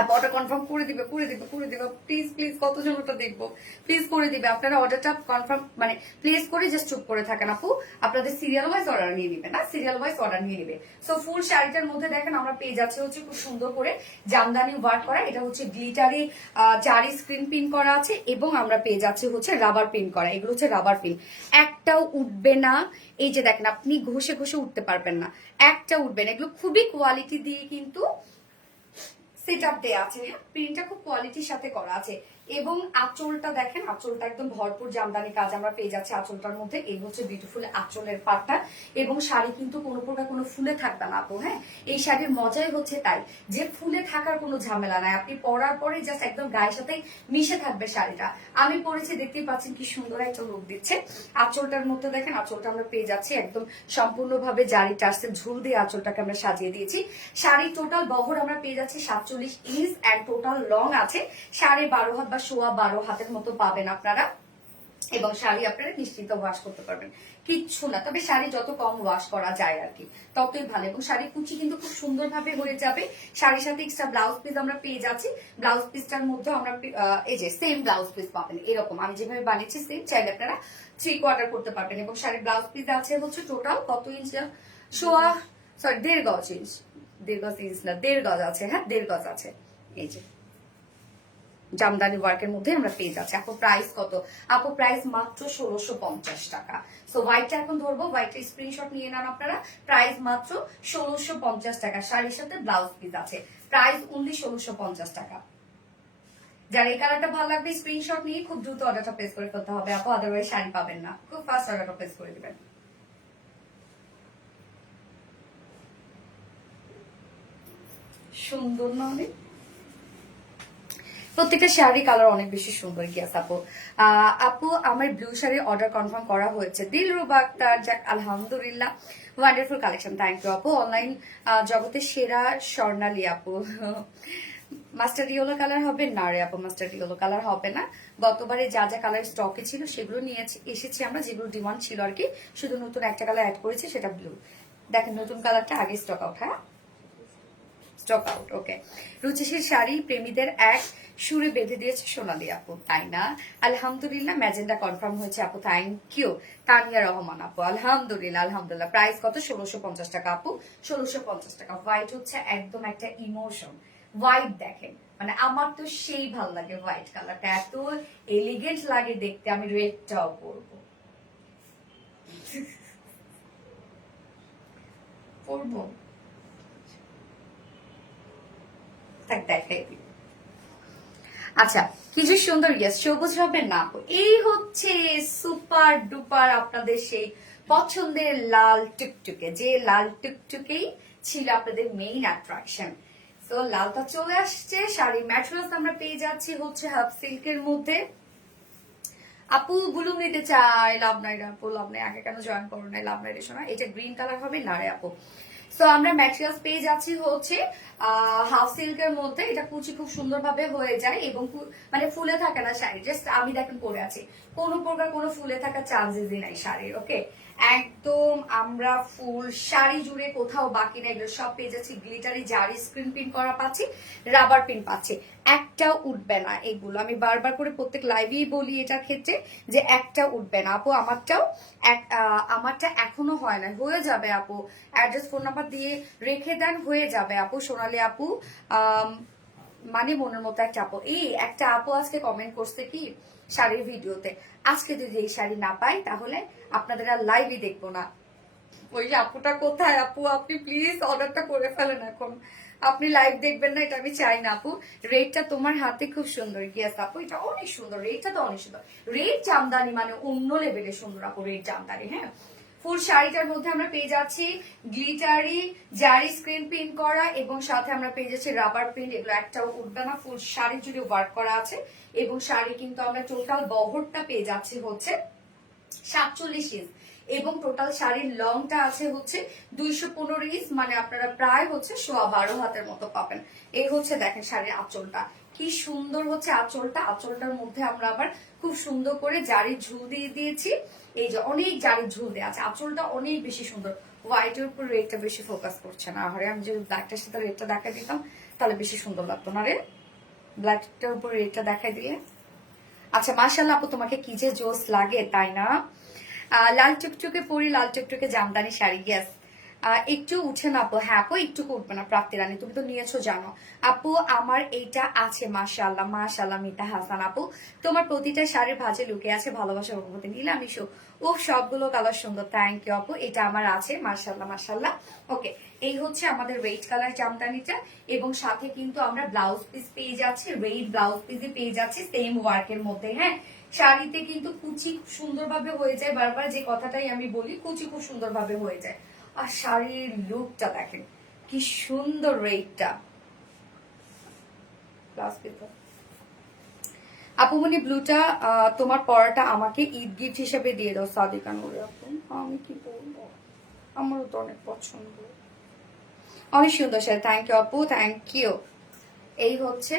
আপু অর্ডার কনফার্ম করে দিবে, করে দিবে, করে দিবে প্লিজ, প্লিজ কতজন ওটা দেখবো, প্লিজ করে দিবে। আপনারা অর্ডারটা কনফার্ম মানে প্লেস করে জাস্ট চুপ করে থাকেন আপু, আপনাদের সিরিয়াল ওয়াইজ অর্ডার নিয়ে নিবে না, সিরিয়াল ওয়াইজ অর্ডার নিয়ে নিবে। সো ফুল শাড়িটার মধ্যে দেখেন আমরা পেয়ে যাচ্ছি হচ্ছে খুব সুন্দর করে জামদানি ওয়ার্ক করা, এটা হচ্ছে গ্লিটারি জারি স্ক্রিন পিন করা আছে, এবং আমরা পেয়ে যাচ্ছি হচ্ছে রাবার পিন করা, এগুলো হচ্ছে রাবার পিন, একটাও উঠবে না। এই যে দেখেন আপনি ঘষে ঘষে উঠতে পারবেন না, একটা উঠবে না। এগুলো খুবই কোয়ালিটি দিয়ে কিন্তু সেট আপ দেওয়া আছে, হ্যাঁ প্রিন্টটা খুব কোয়ালিটির সাথে করা আছে। এবং আঁচলটা দেখেন, আঁচলটা একদম ভরপুর জামদানি কাজ আমরা পেয়ে যাচ্ছি আঁচলটার মধ্যে। এই হচ্ছে বিউটিফুল আঁচলের পাটটা, এবং শাড়ি কিন্তু কোনো প্রকার কোনো ফুলে থাকবে না আপু। হ্যাঁ এই শাড়ির মজাই হচ্ছে তাই যে ফুলে থাকার কোনো ঝামেলা নাই, আপনি পরার পরে জাস্ট একদম গায়ের সাথেই মিশে থাকবে শাড়িটা। আমি পরেছি, দেখতেই পাচ্ছেন কি সুন্দর একটা লুক দিচ্ছে। আঁচলটার মধ্যে দেখেন, আঁচলটা আমরা পেয়ে যাচ্ছি একদম সম্পূর্ণভাবে জারি টার্সেল ঝুল দিয়ে আঁচলটাকে আমরা সাজিয়ে দিয়েছি। শাড়ি টোটাল বহর আমরা পেয়ে যাচ্ছি 47 ইঞ্চ, অ্যান্ড টোটাল লং আছে 12.5 হাত বা 12.25 হাতের মতো পাবেন আপনারা। এবং শাড়ি আপনারা নিশ্চিন্ত ওয়াশ করতে পারবেন, কিচ্ছু না। তবে শাড়ি যত কম ওয়াশ করা যায় আর কি ততই ভালো। এবং শাড়ি কুচি কিন্তু খুব সুন্দরভাবে হয়ে যাবে। শাড়ির সাথে এক্সট্রা ব্লাউজ পিস আমরা পেয়ে যাচ্ছি, ব্লাউজ পিসটার মধ্যে আমরা এই যে সেম ব্লাউজ পিস পাবেন, এরকম আমি যেভাবে বানিয়েছি সেম, চাইলে আপনারা 3/4 করতে পারবেন। এবং শাড়ির ব্লাউজ পিস আছে হচ্ছে টোটাল কত ইঞ্চ, সোয়া সরি 1.5 গজ ইঞ্চ, 1.5 গজ ইঞ্চ না 1.5 গজ আছে, হ্যাঁ 1.5 গজ আছে। এই যে জামদানি ওয়ার্কের মধ্যে আমরা পেয়ে যাচ্ছি। আপু প্রাইস কত? আপু প্রাইস মাত্র 1650 টাকা। সো হোয়াইটটা এখন ধরবো, হোয়াইটের স্ক্রিনশট নিয়ে নেন আপনারা। প্রাইস মাত্র 1650 টাকা, শাড়ির সাথে ব্লাউজ পিস আছে, প্রাইস অনলি 1650 টাকা। যার এই কালারটা ভালো লাগবে স্ক্রিনশট নিয়ে খুব দ্রুত অর্ডারটা প্লেস করে ফেলতে হবে আপু, আদারওয়াইজ শাড়ি পাবেন না, খুব ফাস্ট অর্ডারটা প্লেস করে দিবেন। সুন্দর না অনেক? প্রত্যেকটা শাড়ি কালার অনেক বেশি সুন্দর। গিয়াস আপু, আপু আমার ব্লু শাড়ির অর্ডার কনফার্ম করা হয়েছে, দিলরুবা আক্তার, যাক আলহামদুলিল্লাহ, ওয়ান্ডারফুল কালেকশন, থ্যাংক ইউ আপু। অনলাইন জগতের সেরা স্বর্ণালী আপু। মাস্টার্ড ইয়েলো কালার হবে না রে আপু, মাস্টার্ড ইয়েলো কালার হবে না। গতবারে যা যা কালার স্টকে ছিল সেগুলো নিয়ে এসেছি আমরা, যেগুলো ডিমান্ড ছিল আর কি, শুধু নতুন একটা কালার অ্যাড করেছি, সেটা ব্লু। দেখেন নতুন কালারটা আগে স্টক আউট, হ্যাঁ স্টক আউট। ওকে, রুচিশীল শাড়ি প্রেমীদের এক সুরে বেঁধে দিয়েছে সোনালী আপু, তাই না? আলহামদুলিল্লাহ, ম্যাজেন্ডা কনফার্ম হয়েছে আপু, থ্যাংক ইউ। তানিয়া রহমান আপু, আলহামদুলিল্লাহ, আলহামদুলিল্লাহ। প্রাইস কত? 1650 টাকা আপু, 1650 টাকা। হোয়াইট হচ্ছে একদম একটা ইমোশন, হোয়াইট দেখেন মানে আমার তো সেই ভালো লাগে হোয়াইট কালারটা, এত এলিগেন্ট লাগে দেখতে। আমি রেডটাও পরবো, পরবো দেখাই দিই। আচ্ছা কিছু সুন্দর, ইয়েস সবুজ হবে না আপু। এই হচ্ছে সুপার ডুপার আপনাদের সেই পছন্দের লাল টুকটুকে, যে লাল টুকটুকেই ছিল আপনাদের মেইন অ্যাট্রাকশন। তো লালটা চলে আসছে। শাড়ি ম্যাটেরিয়ালস আমরা পেয়ে যাচ্ছি হচ্ছে হাফ সিল্কের মধ্যে, আপু ব্লু নিতে চাই, লাভ নাই রে আপু, লাভ নাই, আগে কেন জয়েন করো নাই, লাভ নাই রে শোনা। এটা গ্রিন কালার হবে না রে আপু। সো আমরা ম্যাটেরিয়ালস পেয়ে যাচ্ছি হচ্ছে হাফ সিল্কের মধ্যে। এটা কুচি খুব সুন্দরভাবে হয়ে যায় এবং মানে ফুলে থাকে না শাড়ি। জাস্ট আমি দেখেন পরে আছি, কোনো প্রকার কোনো ফুলে থাকার চান্সেসই নাই শাড়ির। ওকে, একদম আমরা ফুল শাড়ি জুড়ে কোথাও বাকি নাই, এগুলো সব পেয়ে যাচ্ছি। গ্লিটারি জারি স্ক্রিন প্রিন্ট করা পাচ্ছি, রাবার প্রিন্ট পাচ্ছি, একটাও উঠবে না এগুলো। আমি বারবার করে প্রত্যেক লাইভেই বলি এটার ক্ষেত্রে যে একটা উঠবে না আপু। আমারটা এখনো হয় না, হয়ে যাবে আপু। অ্যাড্রেস ফোন নাম্বার দিয়ে রেখে দেন, হয়ে যাবে আপু। সোনালী আপু মানে মনের মতো একটা আপু, এই একটা আপু আজকে কমেন্ট করছে কি শাড়ির ভিডিওতে, আজকে যদি এই শাড়ি না পাই তাহলে আপনাদের আর লাইভই দেখবো না। ওই যে আপুটা কোথায় আপু, আপনি প্লিজ অর্ডারটা করে ফেলেন এখন। আপনি লাইভ দেখবেন না এটা আমি চাই না আপু। রেটটা তোমার হাতে খুব সুন্দর। ইয়েস আপু, এটা অনেক সুন্দর, রেটটা তো অনেক সুন্দর। রেট জামদানি মানে অন্য লেভেলের সুন্দর আপু, রেট জামদানি। হ্যাঁ, ফুল শাড়িটার মধ্যে আমরা পেয়ে যাচ্ছি গ্লিটারি জারি স্ক্রিন প্রিন্ট করা এবং সাথে আমরা পেয়ে যাচ্ছি রাবার প্রিন্ট। এগুলো একটাও উঠবে না, ফুল শাড়ি জুড়ে ওয়ার্ক করা আছে এবং শাড়ি কিন্তু আমরা টোটাল বহরটা পেয়ে যাচ্ছি হচ্ছে 47 ইঞ্চ এবং টোটাল শাড়ির লংটা আছে হচ্ছে 215 ইঞ্চ, মানে আপনারা প্রায় হচ্ছে 12.5 হাতের মতো পাবেন। এই হচ্ছে দেখেন শাড়ির আঁচলটা কি সুন্দর হচ্ছে। আঁচলটার মধ্যে আমরা আবার খুব সুন্দর করে জারির ঝুল দিয়ে দিয়েছি। এই যে অনেক জারির ঝুল দেওয়া আছে, আঁচলটা অনেক বেশি সুন্দর। হোয়াইটের উপর রেডটা বেশি ফোকাস করছে না। আরে আমি যদি ব্ল্যাকটার সাথে রেডটা দেখা দিতাম তাহলে বেশি সুন্দর লাগতো না রে, ব্ল্যাকটার উপর রেডটা দেখাই দিয়ে। আচ্ছা মাশাআল্লাহ আপু, তোমাকে কি যে জোস লাগে তাই না। লাল টুকটুকে পরি, লাল টুকটুকে জামদানি শাড়ি। গ্যাস একটু উঠে না আপু। হ্যাঁ আপু, একটু উঠবে না প্রাপ্তি রানী, তুমি তো নিয়েছো জানো আপু। আমার এইটা আছে মাশাআল্লাহ, মাশাআল্লাহ মিতা হাসান আপু, তোমার প্রতিটা শাড়ির ভাঁজে লুকে আছে ভালোবাসার অনুভূতি। নিলাম ইস্যু ও সবগুলো কালার সুন্দর, থ্যাংক ইউ আপু। এটা আমার আছে মাশাআল্লাহ মাশাআল্লাহ। ওকে, এই হচ্ছে আমাদের রেড কালার জামদানিটা এবং সাথে কিন্তু আমরা ব্লাউজ পিস পেয়ে যাচ্ছি, রেড ব্লাউজ পিসই পেয়ে যাচ্ছি সেম ওয়ার্কের মধ্যে। হ্যাঁ, শাড়িতে কিন্তু কুচি খুব সুন্দরভাবে হয়ে যায়, বারবার যে কথাটাই আমি বলি, কুচি খুব সুন্দরভাবে হয়ে যায়। আর শাড়ির লুকটা দেখেন কি সুন্দর, রেডটা আপুমনি ব্লুটা তোমার পরাটা আমাকে ঈদ গিফট হিসেবে দিয়ে দাও সাদিকা নুরে আপু। আমি কি বলবো, আমারও তো অনেক পছন্দ, অনেক সুন্দর শাড়ি। থ্যাংক ইউ আপু, থ্যাংক ইউ। এই হচ্ছে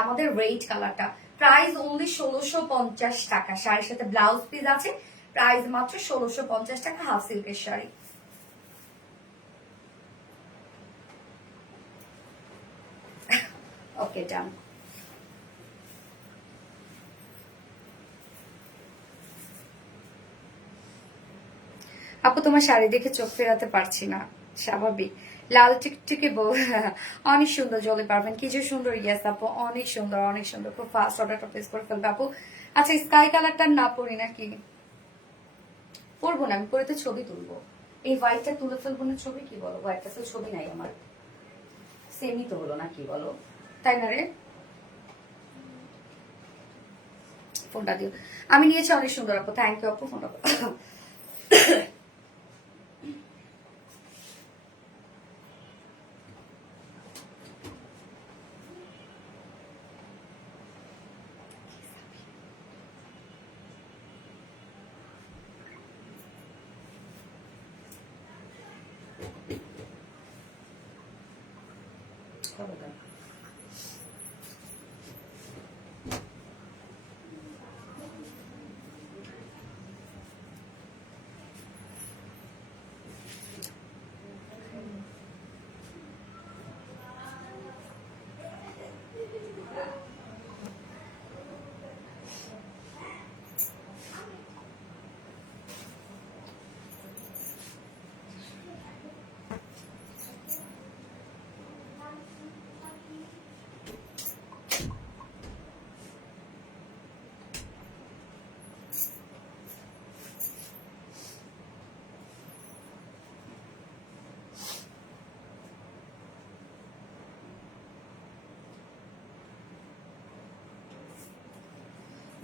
আমাদের রেড কালারটা, প্রাইস অনলি 1650 টাকা। শাড়ির সাথে ব্লাউজ পিস আছে, প্রাইস মাত্র 1650 টাকা, হাফ সিল্কের শাড়ি। ওকে ডান আপু, তোমার শাড়ি দেখে চোখ ফেরাতে পারছি না, স্বাভাবিক। লাল টিকটিকে বউ অনেক সুন্দর, জলে পারবেন কি যে সুন্দর। ইয়েস আপু, অনেক সুন্দর, অনেক সুন্দর, খুব ফাস্ট অর্ডারটা প্লেস করে ফেলবে আপু। আচ্ছা স্কাই কালারটা না পরি নাকি, পরবো না আমি, পরে তো ছবি তুলবো। এই হোয়াইটটা তুলে ফেলবো না ছবি, কি বলো, হোয়াইটটা তো ছবি নাই আমার, সেমই তো হলো না, কি বলো তাই না রে। ফোনটা দিও, আমি নিয়েছি, অনেক সুন্দর আপু, থ্যাংক ইউ আপু। ফোনটা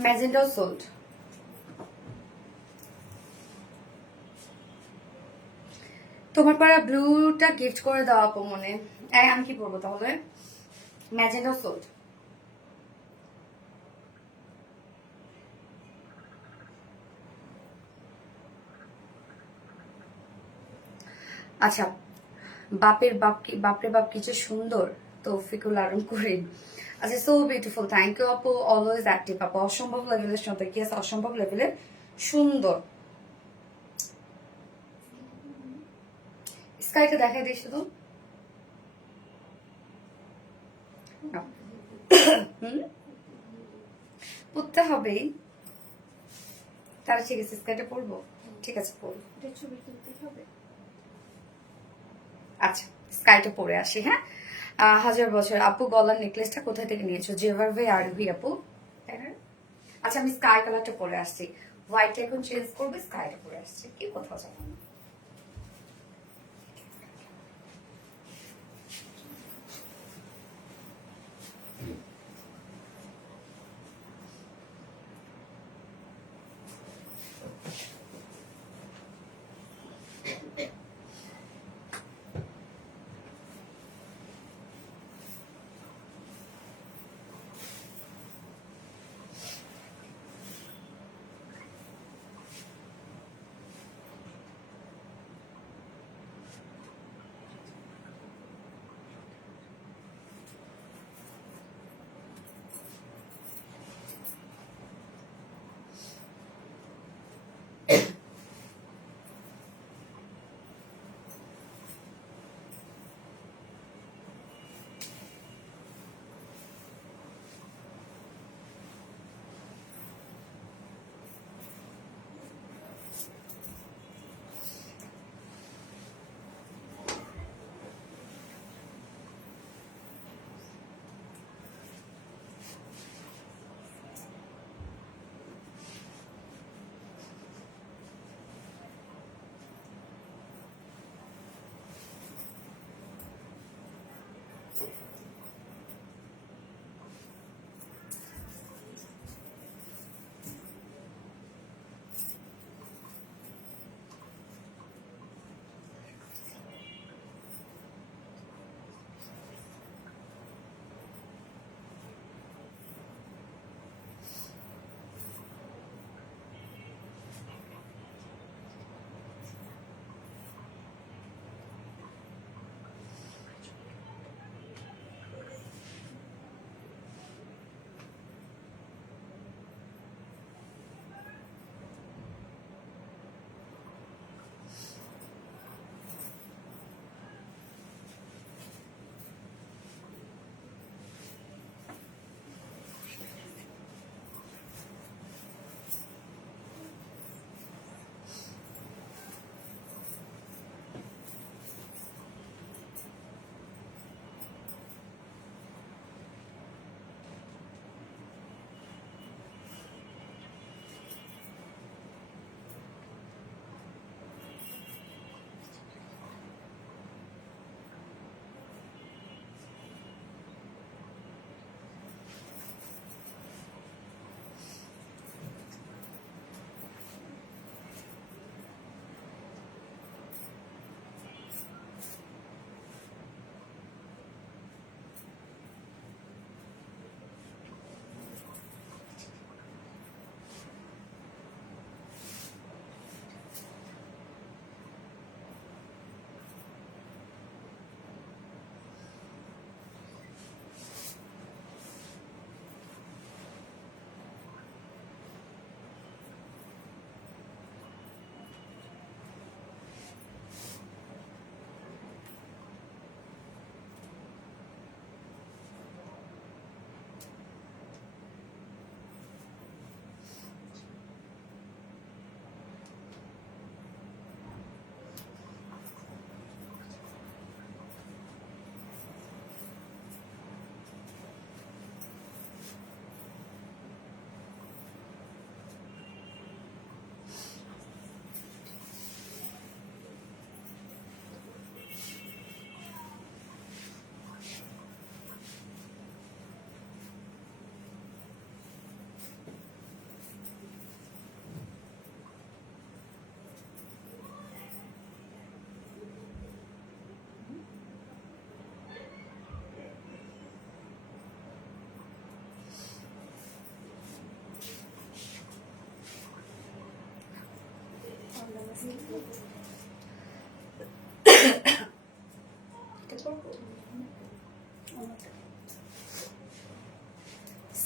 ম্যাজেন্ডাও সোল্ড। তোমার পরে ব্লুটা গিফট করে দাও আপু মনে। আমি কি পরবো তাহলে, ম্যাজেন্ডাও সোল্ড। আচ্ছা, বাপের বাপ কি, বাপরে বাপ কি যে সুন্দর, তৌফিকুল আলম করিম। আচ্ছা, সো বিউটিফুল, থ্যাংক ইউ আপু, অলওয়েজ অ্যাক্টিভ আপু, অসম্ভব লেভেলের সুন্দর, কি আছে অসম্ভব লেভেলের সুন্দর। স্কাইটা দেখাই দিই শুধু। পড়তে হবেই, তাহলে ঠিক আছে স্কাইটা পড়বো, ঠিক আছে পড়বো। এটা ছবি তুলতে হবে। আচ্ছা, স্কাইটা পরে আসি। হ্যাঁ, হাজার বছর আপু, গলার নেকলেসটা কোথা থেকে নিয়েছো? জেভারভে আরভি আপু, তাই না? আচ্ছা, আমি স্কাই কালারটা পরে আসছি, হোয়াইট এখন চেঞ্জ করবে, স্কাইটা পরে আসছি, কি কোথাও যাবো না।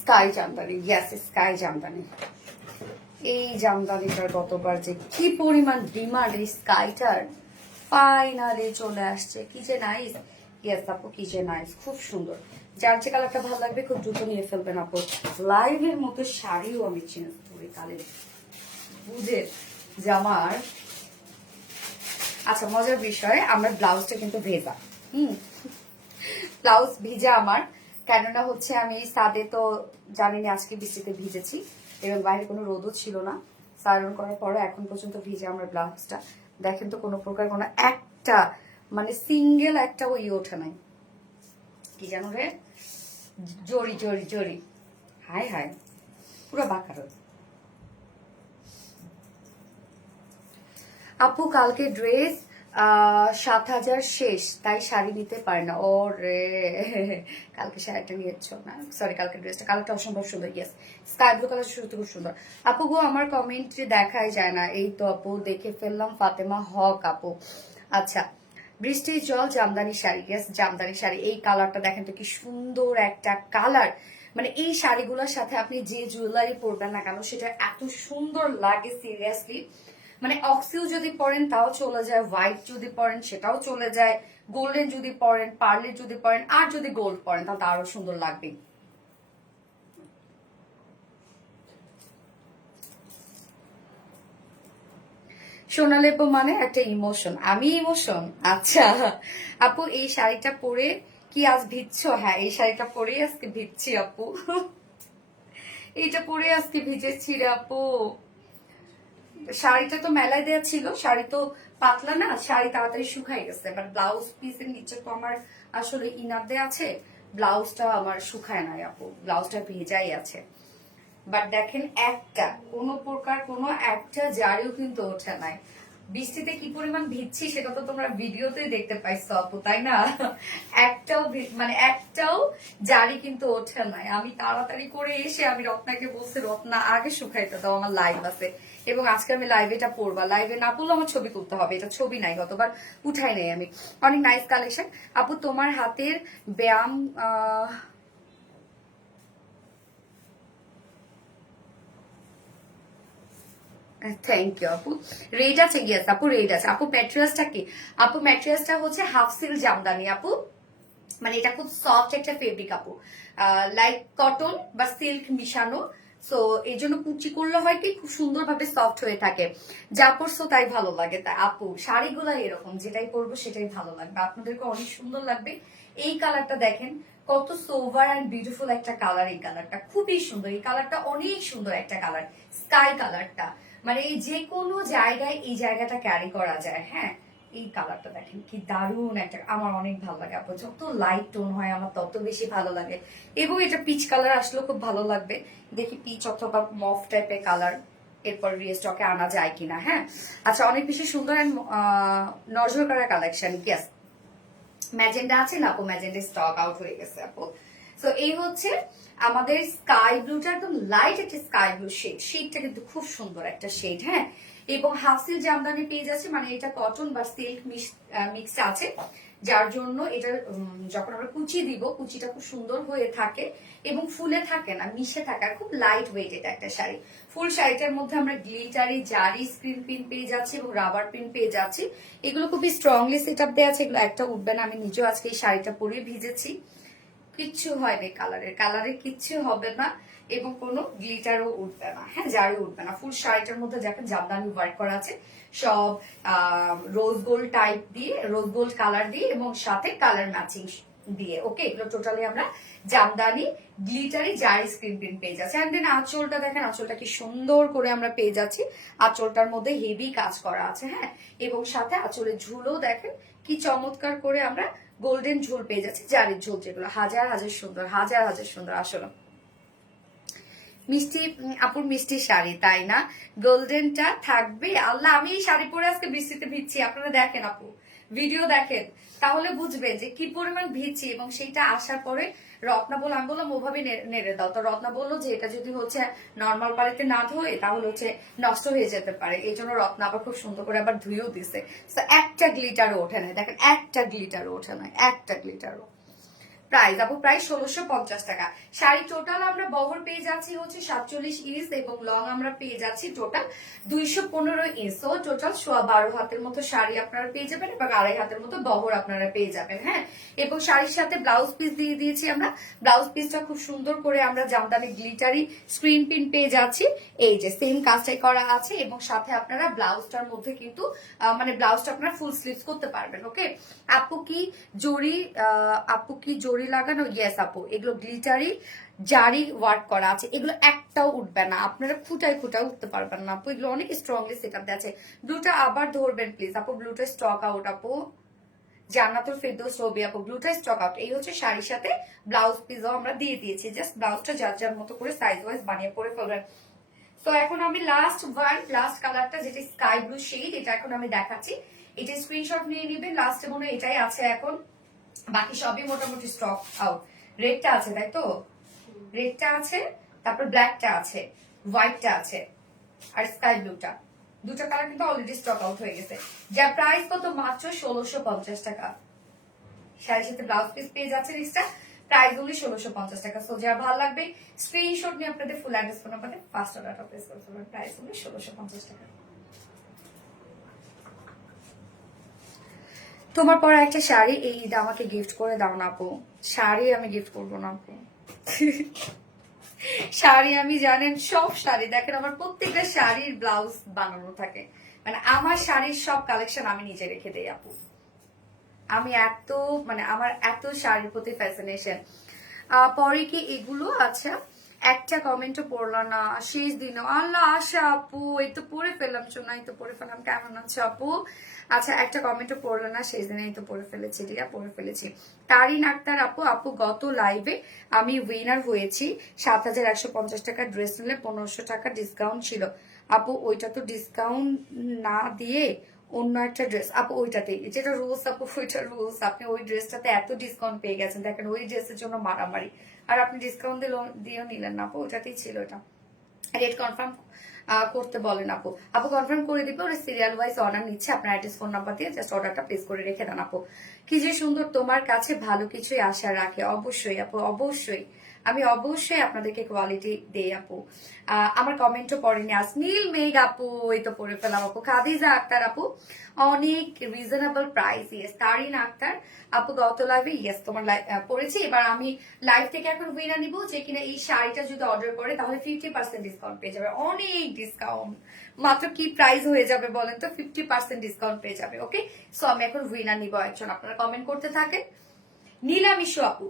Sky Jamdani, yes sky Jamdani. এই জামদানিটার গতবার যে কি পরিমাণ ডিমান্ড এই স্কাইটার, ফাইনালি চলে আসছে। কি যে নাইস, ইয়েস আপু কি যে নাইস, খুব সুন্দর। যার যে কালারটা ভালো লাগবে খুব দ্রুত নিয়ে ফেলবেন আপু। লাইভের মতো শাড়িও আমি চেঞ্জ করি কালে, বুঝে যে আমার। আচ্ছা মজার বিষয়, আমার ব্লাউজটা কিন্তু ভেজা। ব্লাউজ ভিজা আমার, কেননা হচ্ছে আমি সাদে তো জানিনি আজকে বৃষ্টিতে ভিজেছি এবং বাইরে কোনো রোদও ছিল না। সাইরন করার পরে এখন পর্যন্ত ভিজে আমার ব্লাউজটা। দেখেন তো কোনো প্রকার কোনো একটা মানে সিঙ্গেল একটা ওই ওঠে নাই, কি জানো রে, জড়ি জড়ি জড়ি, হায় হায় পুরো বাঁকার। আপু কালকে ড্রেস 7,000 শেষ, তাই শাড়ি নিতে পারে না। ও রে, কালকে শাড়িটা নিয়েছ না, সরি কালকে ড্রেসটা, কালারটা অসম্ভব সুন্দর। ইয়েস স্কাই ব্লু কালার সত্যি খুব সুন্দর। আপু গো আমার কমেন্টে দেখাই যায় না। এই তো আপু দেখে ফেললাম, ফাতেমা হক আপু। আচ্ছা বৃষ্টির জল জামদানি শাড়ি, ইয়েস জামদানি শাড়ি। এই কালারটা দেখেন তো কি সুন্দর একটা কালার। মানে এই শাড়িগুলোর সাথে আপনি যে জুয়েলারি পরবেন না কেন সেটা এত সুন্দর লাগে সিরিয়াসলি। মানে অক্সিও যদি পরেন তাও চলে যায়, হোয়াইট যদি পরেন সেটাও চলে যায়, গোল্ডেন যদি পরেন, পার্লের যদি পরেন, আর যদি গোল্ড পরেন তাহলে আরো সুন্দর লাগবে। সোনালেপু মানে একটা ইমোশন, আমি ইমোশন। আচ্ছা আপু এই শাড়িটা পরে কি আজ ভিজছো? হ্যাঁ এই শাড়িটা পরে আজকে ভিজছি আপু। এইটা পরে আজকে ভিজেছি রে আপু। শাড়িটা তো মেলায় দেওয়া ছিল, শাড়ি তো পাতলা না, শাড়ি তাড়াতাড়ি শুকাই গেছে, বাট ব্লাউজ পিসের নিচে তো আমার আসলে ইনার দেওয়া আছে, ব্লাউজটা আমার শুকায় নাই আপু, ব্লাউজটা ভেজাই আছে। বাট দেখেন একটা কোনো প্রকার কোনো একটা জারিও কিন্তু ওঠে নাই। বৃষ্টিতে কি পরিমাণ ভিজছি সেটা তো তোমরা ভিডিওতেই দেখতে পাইছো আপু, তাই না? একটাও মানে একটাও জারি কিন্তু ওঠে নাই। আমি তাড়াতাড়ি করে এসে আমি রত্নাকে বলছি রত্না আগে শুকাইতে দাও, আমার লাইভ আছে এবং আজকে আমি লাইভে এটা পড়বা, লাইভে না পড়লে আমার ছবি তুলতে হবে, এটা ছবি নাই, গতবার উঠাই নাই আমি। অনেক নাইস কালেকশন আপু, তোমার হাতের ব্যায়াম থ্যাংক ইউ আপু। রেড আছে, ইয়েস আপু রেড আছে আপু। ম্যাটেরিয়ালসটা কি আপু? ম্যাটেরিয়ালসটা হচ্ছে হাফ সিল্ক জামদানি আপু, মানে এটা খুব সফট একটা ফেব্রিক আপু, লাইক কটন বা সিল্ক মিশানো। সো এই জন্য কুচি করলে হয় কি খুব সুন্দরভাবে সফট হয়ে থাকে, যা পরছো তাই ভালো লাগে। তাই আপু শাড়িগুলা এরকম, যেটাই পরবো সেটাই ভালো লাগবে, আপনাদেরকে অনেক সুন্দর লাগবে। এই কালারটা দেখেন কত সোভার অ্যান্ড বিউটিফুল একটা কালার, এই কালারটা খুবই সুন্দর, এই কালারটা অনেক সুন্দর একটা কালার, স্কাই কালারটা। মানে যে কোনো জায়গায় এই জায়গাটা ক্যারি করা যায়। হ্যাঁ এই কালারটা দেখেন কি দারুণ একটা, আমার অনেক ভালো লাগে আপু, যত লাইট টোন হয় আমার তত বেশি ভালো লাগে। এবং এটা পিচ কালার আসলেও খুব ভালো লাগবে, দেখি পিচ অথবা মফ টাইপের কালার এরপর রিস্টকে আনা যায় কিনা। হ্যাঁ আচ্ছা অনেক বেশি সুন্দর অ্যান্ড নজর করার কালেকশন। ইয়েস ম্যাজেন্ডা আছে না আপু? ম্যাজেন্ডা স্টক আউট হয়ে গেছে আপু। সো এই হচ্ছে আমাদের স্কাই ব্লুটা, একদম লাইট একটা স্কাই ব্লু শেড, শেডটা কিন্তু খুব সুন্দর একটা শেড। হ্যাঁ এবং হাফ সিল্ক জামদানি পেয়ে যাচ্ছে, মানে এটা কটন বা সিল্ক মিক্সড আছে, যার জন্য এটা যখন আমরা কুচি দিব কুচিটা খুব সুন্দর হয়ে থাকে এবং ফুলে থাকে না, মিশে থাকে, আর খুব লাইট ওয়েট এটা একটা শাড়ি। ফুল শাড়িটার মধ্যে আমরা গ্লিটারি জারি স্ক্রিন প্রিন্ট পেয়ে যাচ্ছি এবং রাবার প্রিন্ট পেয়ে যাচ্ছি। এগুলো খুবই স্ট্রংলি সেট আপ দেওয়া আছে, এগুলো একটা উঠবে না। আমি নিজেও আজকে এই শাড়িটা পরে ভিজেছি, কিচ্ছু হয়নি, কালারে কিচ্ছু হবে না এবং কোনো গ্লিটারও উঠবে না। হ্যাঁ জারি উঠবে না। ফুল শাড়িটার মধ্যে দেখেন জামদানি ওয়ার্ক করা আছে, সব রোজ গোল্ড টাইপ দিয়ে, রোজ গোল্ড কালার দিয়ে এবং সাথে কালার ম্যাচিং দিয়ে। ওকে এগুলো টোটালি আমরা জামদানি গ্লিটারি জারি স্ক্রিন প্রিন্ট পেয়ে যাচ্ছি। এন্ড দেন আঁচলটা দেখেন, আঁচলটা কি সুন্দর করে আমরা পেয়ে যাচ্ছি, আঁচলটার মধ্যে হেভি কাজ করা আছে। হ্যাঁ এবং সাথে আঁচলের ঝুলও দেখেন কি চমৎকার করে আমরা গোল্ডেন ঝুল পেয়ে যাচ্ছি, জারির ঝুল, যেগুলো হাজার হাজার সুন্দর, হাজার হাজার সুন্দর। আসলে মিষ্টি আপুর মিষ্টি শাড়ি তাই না? গোল্ডেনটা থাকবে। আল্লাহ আমি এই শাড়ি পরে আজকে বৃষ্টিতে ভিজছি, আপনারা দেখেন আপু ভিডিও দেখেন তাহলে বুঝবেন যে কি পরিমাণ ভিজছি। এবং সেইটা আসার পরে রত্না বললো, আমি বললাম ওভাবে নেড়ে দাও, তো রত্না বললো যে এটা যদি হচ্ছে নর্মাল পানিতে না ধোয়ে তাহলে হচ্ছে নষ্ট হয়ে যেতে পারে, এই জন্য রত্না আবার খুব সুন্দর করে আবার ধুয়েও দিছে। একটা গ্লিটারও ওঠে না, দেখেন একটা গ্লিটারও ওঠে না, একটা গ্লিটারও। প্রাইস আপু প্রাইস 1650 টাকা। শাড়ি টোটাল আমরা বহর পেয়ে যাচ্ছি হচ্ছে 47 ইঞ্চ এবং লং আমরা পেয়ে যাচ্ছি টোটাল 215 ইঞ্চ। তো টোটাল 12 হাতের মতো শাড়ি আপনারা পেয়ে যাবেন এবং 2.5 হাতের মতো বহর আপনারা পেয়ে যাবেন। হ্যাঁ, এবং শাড়ির সাথে ব্লাউজ পিস দিয়ে দিয়েছি আমরা। ব্লাউজ পিসটা খুব সুন্দর করে আমরা জামদানি গ্লিটারি স্ক্রিন পিন পেয়ে যাচ্ছি। এই যে সেম কাজটাই করা আছে এবং সাথে আপনারা ব্লাউজটার মধ্যে কিন্তু মানে ব্লাউজটা আপনারা ফুল স্লিভস করতে পারবেন। ওকে, আপু কি জরি লাগানো? ইয়েস আপু, এগুলো গ্লিটারি জারি ওয়ার্ক করা আছে, এগুলো একটাও উঠবে না, আপনারা খুঁটায় উঠতে পারবেন না আপু, এগুলো অনেক স্ট্রংলি সেট আপ আছে। ব্লুটা আবার ধরবেন প্লিজ আপু, ব্লুটা স্টক আউট আপু। জান্নাতুল ফেরদৌস রবি আপু, ব্লুটা স্টক আউট। এই হচ্ছে শাড়ির সাথে ব্লাউজ পিসও আমরা দিয়ে দিয়েছি, জাস্ট ব্লাউজটা যার যার মতো করে সাইজ ওয়াইজ বানিয়ে পরে ফেলবেন। তো এখন আমি লাস্ট কালারটা যেটা স্কাই ব্লু শেড, এটা এখন আমি দেখাচ্ছি। এটা স্ক্রিনশট নিয়ে নিবেন, লাস্টে মনে হয় এটাই আছে এখন, বাকি সবই মোটামুটি স্টক আউট। রেডটা আছে তাই তো, রেডটা আছে, তারপর ব্ল্যাকটা আছে, হোয়াইটটা আছে আর স্কাই ব্লুটা, দুটো কালার কিন্তু অলরেডি স্টক আউট হয়ে গেছে। যার প্রাইস কত? মাত্র 1650 টাকা। শাড়ির সাথে ব্লাউজ পিস পেয়ে যাচ্ছে এক্সট্রা, প্রাইস only 1650 টাকা। সো যার ভালো লাগবে স্ক্রিনশট নিয়ে আপনাদের ফুল অ্যাড্রেস ফোন নাম্বারে ফার্স্ট অর্ডারটা প্লেস করতে পারবেন, প্রাইস only 1650 টাকা। তোমার পরে একটা শাড়ি এই ঈদে আমাকে গিফট করে দাও না আপু। শাড়ি আমি গিফট করবো না আপু। শাড়ি আমি জানেন সব শাড়ি দেখেন আমার প্রত্যেকটা শাড়ির ব্লাউজ বানানো থাকে, মানে আমার শাড়ির সব কালেকশন আমি নিজে রেখে দেই আপু। আমি এত মানে আমার এত শাড়ির প্রতি ফ্যাসিনেশন। পরে কি এগুলো? আচ্ছা, একটা কমেন্টও পড়লাম না শেষ দিন। আল্লাহ আশা আপু, এই তো পড়ে ফেললাম, শোনা এই তো পড়ে ফেললাম, কেমন আছে আপু? আচ্ছা, একটা কমেন্টও পড়লো না শেষ দিনে, এই তো পড়ে ফেলেছি, ঠিক আছে পড়ে ফেলেছি। তারিন আক্তার আপু, আপু গত লাইভে আমি উইনার হয়েছি, 7150 টাকা ড্রেস নিলে 1500 টাকা ডিসকাউন্ট ছিল আপু, ওইটা তো ডিসকাউন্ট না দিয়ে অন্য একটা ড্রেস আপু, ওইটাতেই যেটা রুলস আপু, ওইটা রুলস। আপনি ওই ড্রেসটাতে এত ডিসকাউন্ট পেয়ে গেছেন, দেখেন ওই ড্রেসের জন্য মারামারি, আর আপনি ডিসকাউন্ট দিয়েও নিলেন না আপু, ওইটাতেই ছিল এটা। রেট কনফার্ম করতে বলেন আপু, আপু কনফার্ম করে দিবে, ওরা সিরিয়াল ওয়াইজ অর্ডার নিচ্ছে, আপনার অ্যাড্রেস ফোন নাম্বার দিয়ে জাস্ট অর্ডারটা প্লেস করে রেখে দেন আপু। কি যে সুন্দর, তোমার কাছে ভালো কিছুই আশা রাখে। অবশ্যই আপু, অবশ্যই আমি অবশ্যই আপনাদেরকে কোয়ালিটি দেই আপু। আমার কমেন্টও পড়েনি আজ। নীল মেঘ আপু, এই তো পড়ে ফেলাম আপু। খাদিজা আক্তার আপু, অনেক reasonable price. Yes Tarin Akter আপু, গত লাইভে ইয়েস তোমার পড়েছি। এবার আমি লাইভ থেকে এখন উইনার নিব, যে কিনা এই শাড়িটা যদি অর্ডার করে তাহলে 50% ডিসকাউন্ট পেয়ে যাবে, অনেক ডিসকাউন্ট। মাত্র কি প্রাইস হয়ে যাবে বলেন তো? 50% ডিসকাউন্ট পেয়ে যাবে। ওকে, সো আমি এখন উইনার নিব একজন, আপনারা কমেন্ট করতে থাকেন। নীলা মিশু আপু,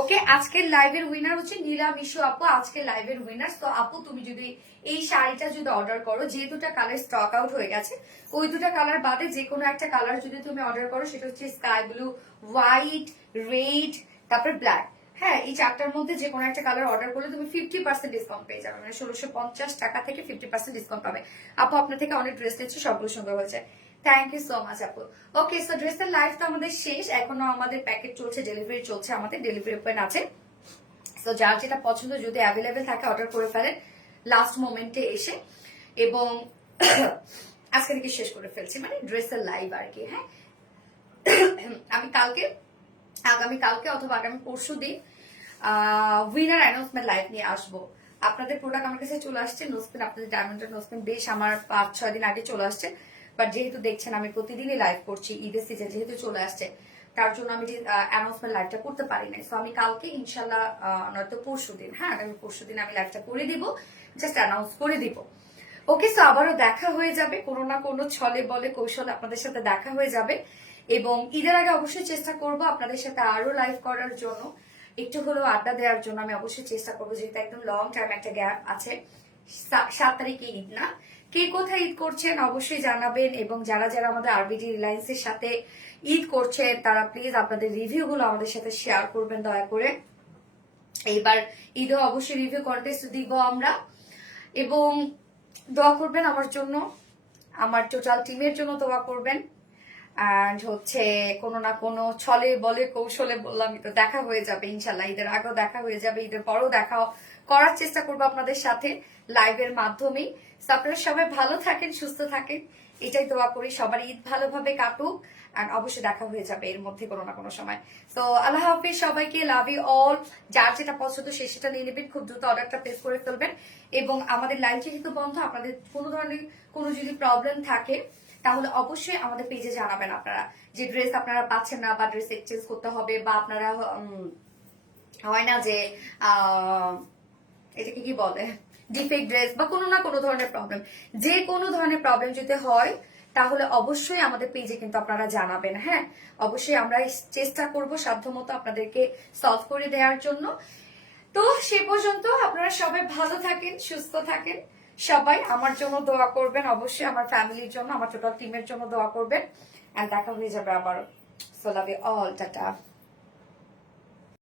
ওকে, আজকের লাইভের উইনার হচ্ছে নীলা মিশু আপু, আজকের লাইভের উইনার। তো আপু তুমি যদি এই শাড়িটা যদি অর্ডার করো, যে দুটা কালার স্টক আউট হয়ে গেছে, ওই দুটা কালার বাদে যে কোনো একটা কালার যদি তুমি অর্ডার করো, সেটা হচ্ছে স্কাই ব্লু, হোয়াইট, রেড, তারপর ব্ল্যাক। হ্যাঁ, এই চারটার মধ্যে যে কোনো একটা কালার অর্ডার করলে তুমি 50% ডিসকাউন্ট পেয়ে যাবে, মানে 1650 টাকা থেকে 50% ডিসকাউন্ট পাবে। আপু আপনার থেকে অনেক ড্রেস নিচ্ছে, সবগুলো সুন্দর হয়েছে, থ্যাংক ইউ সো মাচ আপু। ওকে, সো ড্রেসের লাইফ তো আমাদের শেষ, এখনো আমাদের প্যাকেট চলছে, ডেলিভারি চলছে, আমাদের ডেলিভারি ওপেন আছে। সো যার যেটা পছন্দ যদি অ্যাভেলেবেল থাকে অর্ডার করে ফেলেন লাস্ট মোমেন্টে এসে, এবং আজকে থেকে শেষ করে ফেলছি, মানে ড্রেসের লাইভ আর কি। হ্যাঁ, আমি আগামী কালকে অথবা আগামী পরশু দিন উইনার অ্যানাউন্সমেন্ট লাইভ নিয়ে আসবো। আপনাদের প্রোডাক্ট আমার কাছে চলে আসছে, নোসপিন, আপনাদের ডায়মন্ডের নোসপিন বেশ আমার 5-6 দিন আগে চলে আসছে, বাট যেহেতু দেখছেন আমি প্রতিদিনই লাইভ করছি, ঈদের সিজন যেহেতু চলে আসছে, তার জন্য আমি অ্যানাউন্সমেন্ট লাইভটা করতে পারি নাই। সো আমি কালকে ইনশাল্লাহ, নয়তো পরশু দিন, হ্যাঁ আগামী পরশু দিন আমি লাইভটা করে দিব, জাস্ট অ্যানাউন্স করে দিব। ওকে, সো আবারও দেখা হয়ে যাবে, কোনো না কোনো ছলে বলে কৌশলে আপনাদের সাথে দেখা হয়ে যাবে, এবং ঈদের আগে অবশ্যই চেষ্টা করব আপনাদের সাথে আরো লাইভ করার জন্য, একটু হলেও আড্ডা দেওয়ার জন্য আমি অবশ্যই চেষ্টা করবো, যেহেতু একদম লং টাইম একটা গ্যাপ আছে। 7 তারিখে ঈদ না, কে কোথায় ঈদ করছেন অবশ্যই জানাবেন, এবং যারা যারা আমাদের আরবিডি রিলায়েন্সের সাথে ঈদ করছেন তারা প্লিজ আপনাদের রিভিউ গুলো আমাদের সাথে শেয়ার করবেন দয়া করে। এইবার ঈদে অবশ্যই রিভিউ কন্টেস্ট দিব আমরা, এবং দোয়া করবেন আমার জন্য, আমার টোটাল টিমের জন্য দোয়া করবেন। অ্যান্ড হচ্ছে কোনো না কোনো ছলে বলে কৌশলে বললামই তো দেখা হয়ে যাবে ইনশাল্লাহ, ঈদের আগেও দেখা হয়ে যাবে, ঈদের পরেও দেখা করার চেষ্টা করবো আপনাদের সাথে লাইভের মাধ্যমেই। আপনারা সবাই ভালো থাকেন, সুস্থ থাকেন, এটাই দোয়া করি সবার ঈদ ভালোভাবে কাটুক, আর অবশ্যই দেখা হয়ে যাবে এর মধ্যে কোনো না কোনো সময়। তো আল্লাহ হাফিজ সবাইকে, লাভ ইউ অল। যার যেটা পছন্দ সে সেটা নিয়ে নেবেন, খুব দ্রুত অর্ডারটা প্লেস করে ফেলবেন। এবং আমাদের লাইভ যেহেতু বন্ধ, আপনাদের কোনো ধরনের কোনো যদি প্রবলেম থাকে তাহলে অবশ্যই আমাদের পেজে জানাবেন আপনারা, যে ড্রেস আপনারা পাচ্ছেন না বা ড্রেস এক্সচেঞ্জ করতে হবে, বা আপনারা হয় না যে এটাকে কি বলে ডিফেক্ট ড্রেস বা কোনো না কোনো ধরনের প্রবলেম, যে কোনো ধরনের প্রবলেম যদি হয় তাহলে অবশ্যই আমাদের পেজে কিন্তু আপনারা জানাবেন। হ্যাঁ, অবশ্যই আমরা চেষ্টা করব সাধ্যমতো আপনাদেরকে সলভ করে দেওয়ার জন্য। তো সে পর্যন্ত আপনারা সবাই ভালো থাকেন, সুস্থ থাকেন। সবাই আমার জন্য দোয়া করবেন, অবশ্যই আমার ফ্যামিলির জন্য, আমার টোটাল টিমের জন্য দোয়া করবেন। আর দেখা হয়ে যাবে আবার। So love you all, tata.